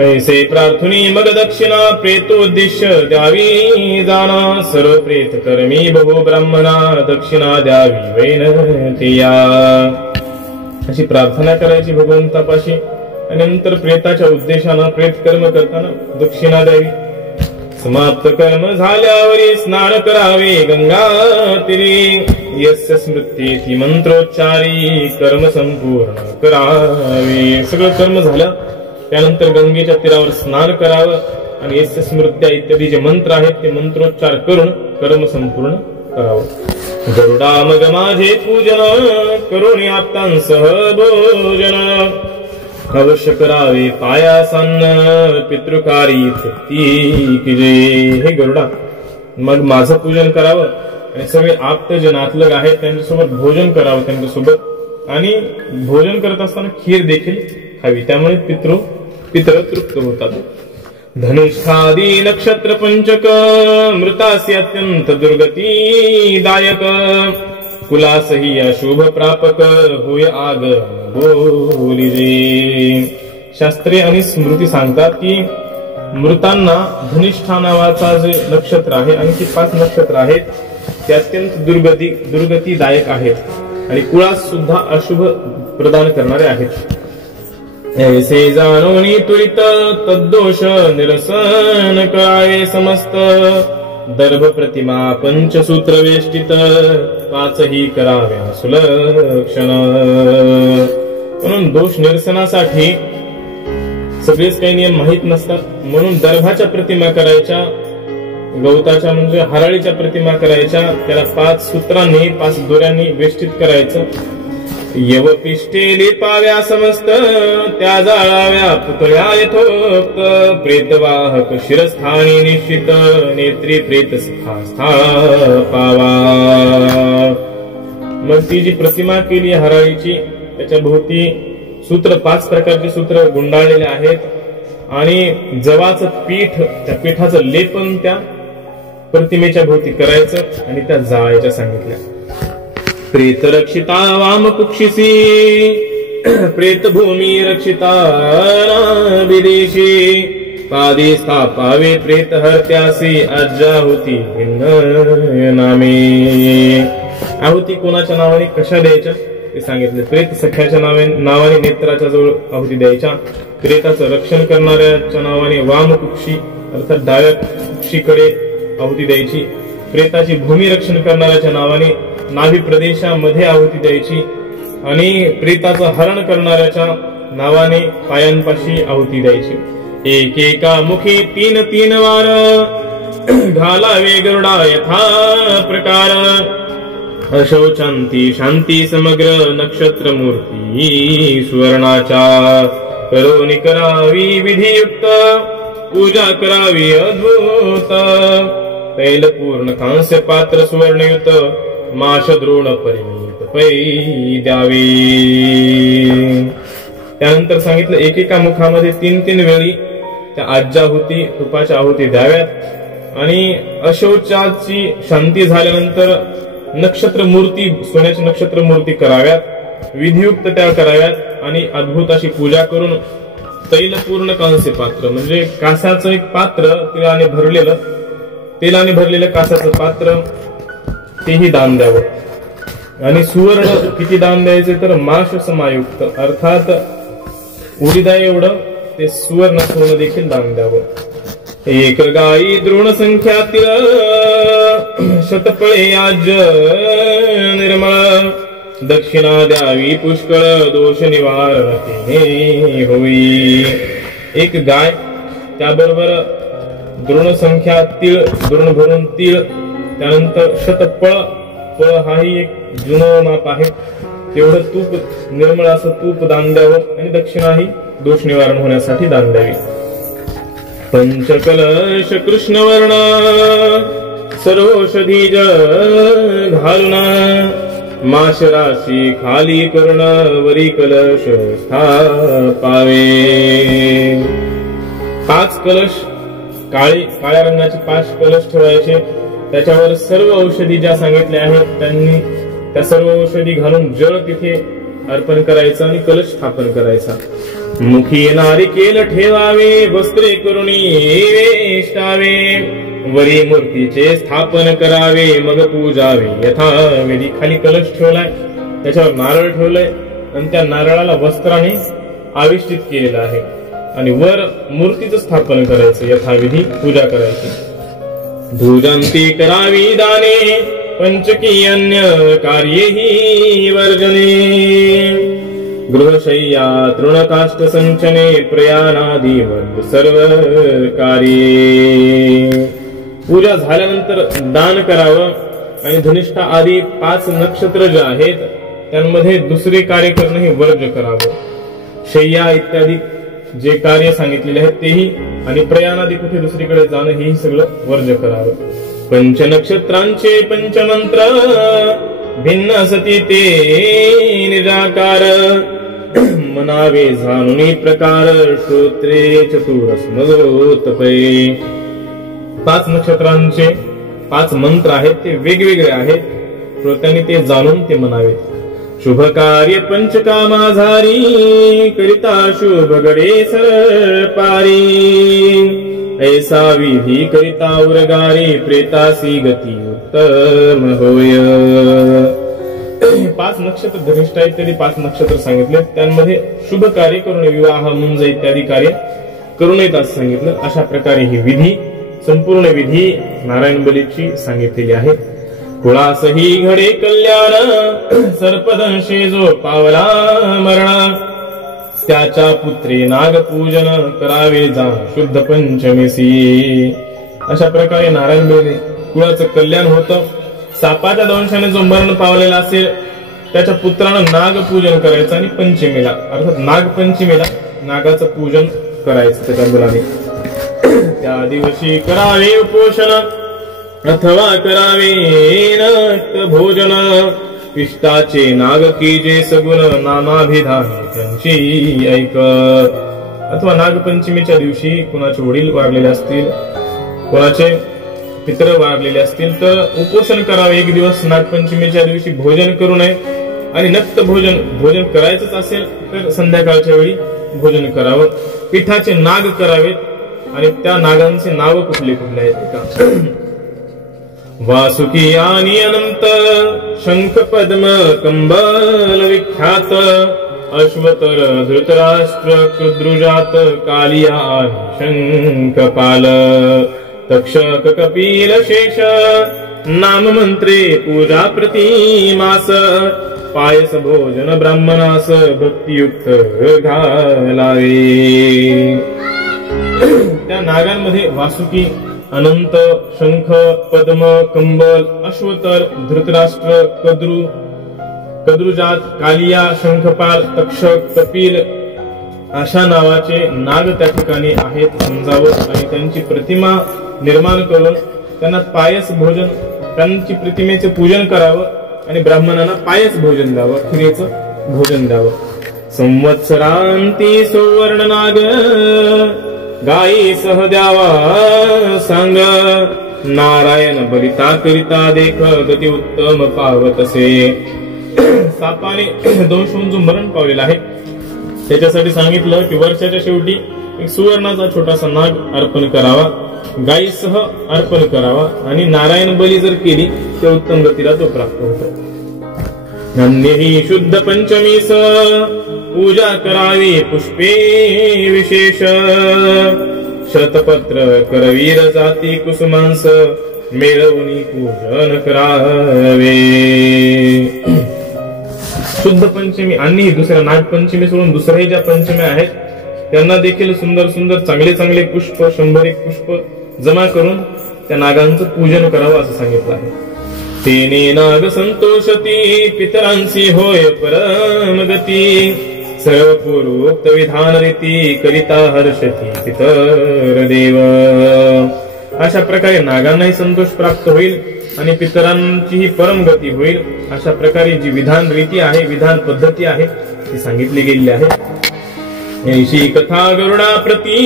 ऐसे प्रार्थुनी मग दक्षिणा प्रेतोद्दिश्य द्यावी जाणा सर्व प्रेत कर्मी बहु ब्राह्मणा दक्षिणा द्यावी वैनतिया। अशी प्रार्थना करायची भगवंतापाशी आणि नंतर प्रेताच्या उद्देशानं प्रेत कर्म करताना दक्षिणा द्यावी। समाप्त कर्म झाल्यावरी स्नान करावे गंगा तीरी यस्य स्मृती मंत्रोच्चारी कर्म संपूर्ण करावे। सगळं कर्म झालं त्यानंतर गंगेच्या तीरावर स्नान करावं आणि यस्य स्मृत्या इत्यादी जे मंत्र आहेत ते मंत्रोच्चार करून कर्म संपूर्ण करावं। गरुडा मग माझे पूजन करून आप्तांसह भोजन अवश्य करावे पायासान्न पितृकारी तृप्ती किजे। हे गरुडा मग माझं पूजन करावं आणि सगळे आप्त जे नातलग आहेत त्यांच्यासोबत भोजन करावं त्यांच्यासोबत, आणि भोजन करत असताना खीर देखील खावी, त्यामुळे पितर तृप्त होतात। धनुष्ठादी नक्षत्र पंचक मृतासी अत्यंत दुर्गतीदायक कुलासही अशुभ प्रापक होय आग बोलिजे। शास्त्रे आणि स्मृती सांगतात की मृतांना धनिष्ठा नावाचा जे नक्षत्र आहे, आणखी 5 नक्षत्र आहेत ते अत्यंत दुर्गतीदायक आहेत आणि कुळास सुद्धा अशुभ प्रदान करणारे आहेत। ऐसे जाणोनी त्वरित तद्दोष निरसन करावे समस्त दर्भ प्रतिमा पंचसूत्र वेष्टित 5ही कराव्या सुलक्षण। म्हणून दोष निरसनासाठी सगळेच काही नियम माहित नसतात, म्हणून दर्भाच्या प्रतिमा करायच्या, गवताच्या म्हणजे हराळीच्या प्रतिमा करायच्या, त्याला 5 सूत्रांनी 5 दोऱ्यांनी वेष्टित करायचं। यवपिष्टे लिपाव्या समस्त त्या जाळाव्या पुतळ्या यथोक्त प्रेतवाहक शिरस्थानी निश्चित नेत्री प्रेत स्थापावा। मग ती जी प्रतिमा केली हराळीची त्याच्या भोवती सूत्र 5 प्रकारचे सूत्र गुंडाळलेले आहेत आणि जवाचं पीठ त्या पीठाचं लेपन त्या प्रतिमेच्या भोवती करायचं आणि त्या जाळायच्या सांगितल्या। प्रेत रक्षिता वाम कुक्षिसी प्रेत भूमी रक्षिता विदेशी पादी स्थापावे प्रेत हत्यासी आहुती भिन्न नामे। आहुती कोणाच्या नावाने कशा द्यायच्या ते सांगितले। प्रेत सख्याच्या नावाने नेत्राच्या जवळ आहुती द्यायच्या, प्रेताचं रक्षण करणाऱ्याच्या नावाने वाम कुक्षी अर्थात डाव्या कुक्षीकडे आहुती द्यायची, प्रेताची भूमी रक्षण करणाऱ्याच्या नावाने नाभी प्रदेशामध्ये आहुती द्यायची आणि प्रेताचं हरण करणाऱ्याच्या नावाने पायांपाशी आहुती द्यायची। एकेका मुखी 3 वार घालावे गरुडा यथा प्रकार अशौचांती शांती समग्र नक्षत्र मूर्ती सुवर्णाच्या करोनी करावी विधियुक्त पूजा करावी अद्भुत तैलपूर्ण कांस्य पात्र सुवर्णयुत माश द्रोण परिमित पै द्यावे। त्यानंतर सांगितलं एकेका मुखामध्ये 3 वेळी त्या आज्याहुती तुपाच्या आहुती द्याव्यात आणि अशौचाची शांती झाल्यानंतर नक्षत्र मूर्ती, सोन्याची नक्षत्र मूर्ती कराव्यात, विधियुक्त त्या कराव्यात आणि अद्भुत अशी पूजा करून तैलपूर्ण कांस्य पात्र म्हणजे कासाचं एक पात्र तेलाने भरलेलं कासाचं पात्र तेही दान द्यावं। आणि सुवर्ण किती दान द्यायचे तर माश समायुक्त अर्थात उडीदा एवढं ते सुवर्ण सोनं देखील दान द्यावं। एक गाई द्रोण संख्यातील शतपळे याज निर्मळ दक्षिणा द्यावी पुष्कळ दोष निवारण ते होई। एक गाय त्याबरोबर द्रोण संख्या तीळ, द्रोण भरून तीळ, त्यानंतर शतपळ, पळ हाही एक जुनं माप आहे, तेवढं तूप, निर्मळ असं तूप दान द्यावं आणि दक्षिणाही दोष निवारण होण्यासाठी दान द्यावी। पंचकलश कृष्णवर्ण सर्वौषधी जळ घालून माश राशी खाली करुण वरी कलश स्थापावे। 5 कलश काळ्या रंगाचे 5 कलश ठेवायचे, त्याच्यावर सर्व औषधी ज्या सांगितल्या आहेत त्यांनी त्या सर्व औषधी घालून जळ तिथे अर्पण करायचं आणि कलश स्थापन करायचा। मुखी नारिकेल ठेवावे, वस्त्रे करुणी वेष्टावे, वरी मूर्तीचे स्थापन करावे, मग पूजावे यथाविधी। खाली कलश ठेवलाय, त्याच्यावर नारळ ठेवलाय आणि त्या नारळाला वस्त्राने आविष्टित केलेलं आहे आणि वर मूर्तीचं स्थापन करायचं, यथाविधी पूजा करायची। भूजंती करावी दाने, पंचकी अन्य कार्येही वर्जने, गृहशय्या तृणकाष्ठ संचने, प्रयाणादी वर्ग सर्व कार्ये। पूजा झाल्यानंतर दान करावं आणि धनिष्ठा आदी 5 नक्षत्र जे आहेत त्यांमध्ये दुसरे कार्य करणं हे वर्ज करावं। शय्या इत्यादी जे कार्य सांगितलेले आहेत तेही आणि प्रयाणादी कुठे दुसरीकडे जाणं हेही सगळं वर्ज करावं। पंच नक्षत्रांचे पंचमंत्र भिन्न सती ते निराकार, मनावे जाणुनी प्रकार श्रोत्रे चतुरस मगोतपै। 5 नक्षत्रांचे 5 मंत्र आहेत ते वेगवेगळे आहेत, श्रोत्यांनी ते जाणून ते म्हणावेत। शुभ कार्य पंचकामाधारी, करिता शुभ गडे सर पारी, ऐसा विधी करिता उरगारी, प्रेतासी गती उत्तम होय। 5 नक्षत्र धनिष्ठा इत्यादी 5 नक्षत्र सांगितले, त्यांमध्ये शुभ कार्य करून विवाह मुंज इत्यादी कार्य करू नयेत असं सांगितलं। अशा प्रकारे ही विधी, संपूर्ण विधी नारायण बलीची सांगितलेली आहे। कुळासही घडे कल्याण, सर्पदंशे जो पावला मरण, त्याच्या पुत्रे नागपूजन करावे जा शुद्ध पंचमीसी। अशा प्रकारे नारायण बली कुळाचं कल्याण होतं। सापाच्या दंशाने जो मरण पावलेला असेल त्याच्या पुत्रानं नागपूजन करायचं आणि पंचमीला अर्थात नागपंचमीला नागाचं पूजन करायचं त्याच्या मुलाने। त्या दिवशी करावे उपोषण अथवा करावे नक्त भोजन, पिष्टाचे नाग की जे सगुण नामाभिधान त्यांची ऐक। अथवा नागपंचमीच्या दिवशी कुणाचे वडील वारलेले असतील, कुणाचे पितर वारलेले असतील तर उपोषण करावे 1 दिवस। नागपंचमीच्या दिवशी भोजन करू नये आणि नक्त भोजन करायचंच असेल तर संध्याकाळच्या वेळी भोजन करावं। पिठाचे नाग करावेत आणि त्या नागांचे नाव कुठले कुठले आहेत का? वासुकी आणि अनंत, शंख पद्म कंबल विख्यात, अश्वतर धृतराष्ट्र कृद्रुजात, कालिया शंखपाल, तक्षक कपिल शेष, नाम मंत्रे पूजा प्रतिमास, पायस भोजन ब्राह्मणास भक्तियुक्त घालावे। त्या नागांमध्ये वासुकी, अनंत, शंख, पद्म, कंबल, अश्वतर, धृतराष्ट्र, कद्रुजात, कालिया, शंखपाल, तक्षक, कपिल अशा नावाचे नाग त्या ठिकाणी आहेत समजावं आणि त्यांची प्रतिमा निर्माण करून त्यांना पायस भोजन, त्यांची प्रतिमेचे पूजन करावं आणि ब्राह्मणांना पायस भोजन द्यावं, खिरीचं भोजन द्यावं। संवत्सरांती सुवर्ण नाग गायी सह द्यावा सांग, नारायण बलिता करिता देख गती उत्तम पावतसे. सापाने दंशून जो मरण पावलेला आहे त्याच्यासाठी सांगितलं की वर्षाच्या शेवटी एक सुवर्णाचा छोटासा नाग अर्पण करावा, गायीसह अर्पण करावा आणि नारायण बली जर केली तर उत्तम गतीला तो प्राप्त होतो. अन्यही शुद्ध पंचमीस पूजा करावी पुष्पे विशेष, शतपत्र करवीर जाती कुसुमांस मेळवणी पूजन करावे. शुद्ध पंचमी आणि दुसऱ्या नागपंचमी सोडून दुसऱ्या ज्या पंचमी आहेत त्यांना देखील सुंदर सुंदर चांगले चांगले पुष्प 100 पुष्प जमा करून त्या नागांचं पूजन करावं असं सांगितलं आहे. तेने नाग संतोषती पितरांसी होय परमगती, सर्व पूर्वोक्त विधान रीती करिता हर्षती पितर देव. अशा प्रकारे नागांनाही संतोष प्राप्त होईल आणि पितरांचीही परम गती होईल. अशा प्रकारे जी विधान रीती आहे, विधान पद्धती आहे ती सांगितली गेलेली आहे. ऐशी कथा गरुडा प्रती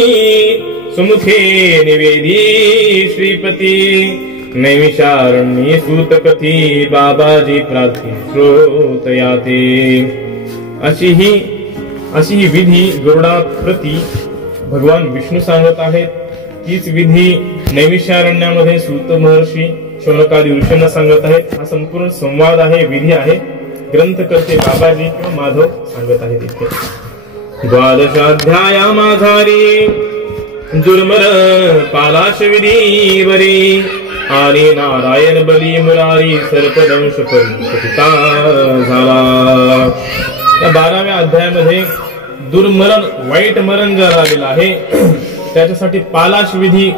सुमुखे निवेदी श्रीपती, नैमिषारण्ये सूत कथी बाबाजी प्रार्थी श्रोतयाते. अशी ही विधी गरुडा प्रती भगवान विष्णू सांगत आहेत. तीच विधी नैमिषारण्यामध्ये सूत महर्षी शौनकादी ऋषींना सांगत आहेत. हा संपूर्ण संवाद आहे, विधी आहे. ग्रंथकर्ते बाबाजी किंवा माधव सांगत आहेत इथे. 12 माझारी दुर्मरण पालाश विधी वरी, आणि नारायण बली मुरारी सर्पदंश परिता झाला. या 12व्या अध्यायामध्ये दुर्मरण वाईट मरण जर आलेलं आहे त्याच्यासाठी पालाश विधी,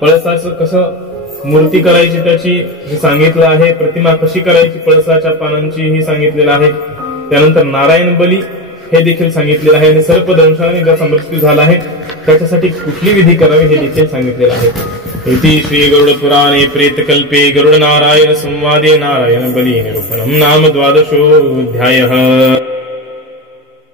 पळसाचं कसं मूर्ती करायची त्याची हे सांगितलं आहे. प्रतिमा कशी करायची पळसाच्या पानांची हे सांगितलेलं आहे. त्यानंतर नारायण बली हे देखील सांगितलेलं आहे. आणि सर्पदंशाने ज्याचा मृत्यू झाला आहे त्याच्यासाठी कुठली विधी करावी हे देखील सांगितलेलं आहे. इति श्री गरुड पुराणे प्रेतकल्पे गरुड नारायण संवादे नारायण बली निरूपणम नाम 12 अध्यायः.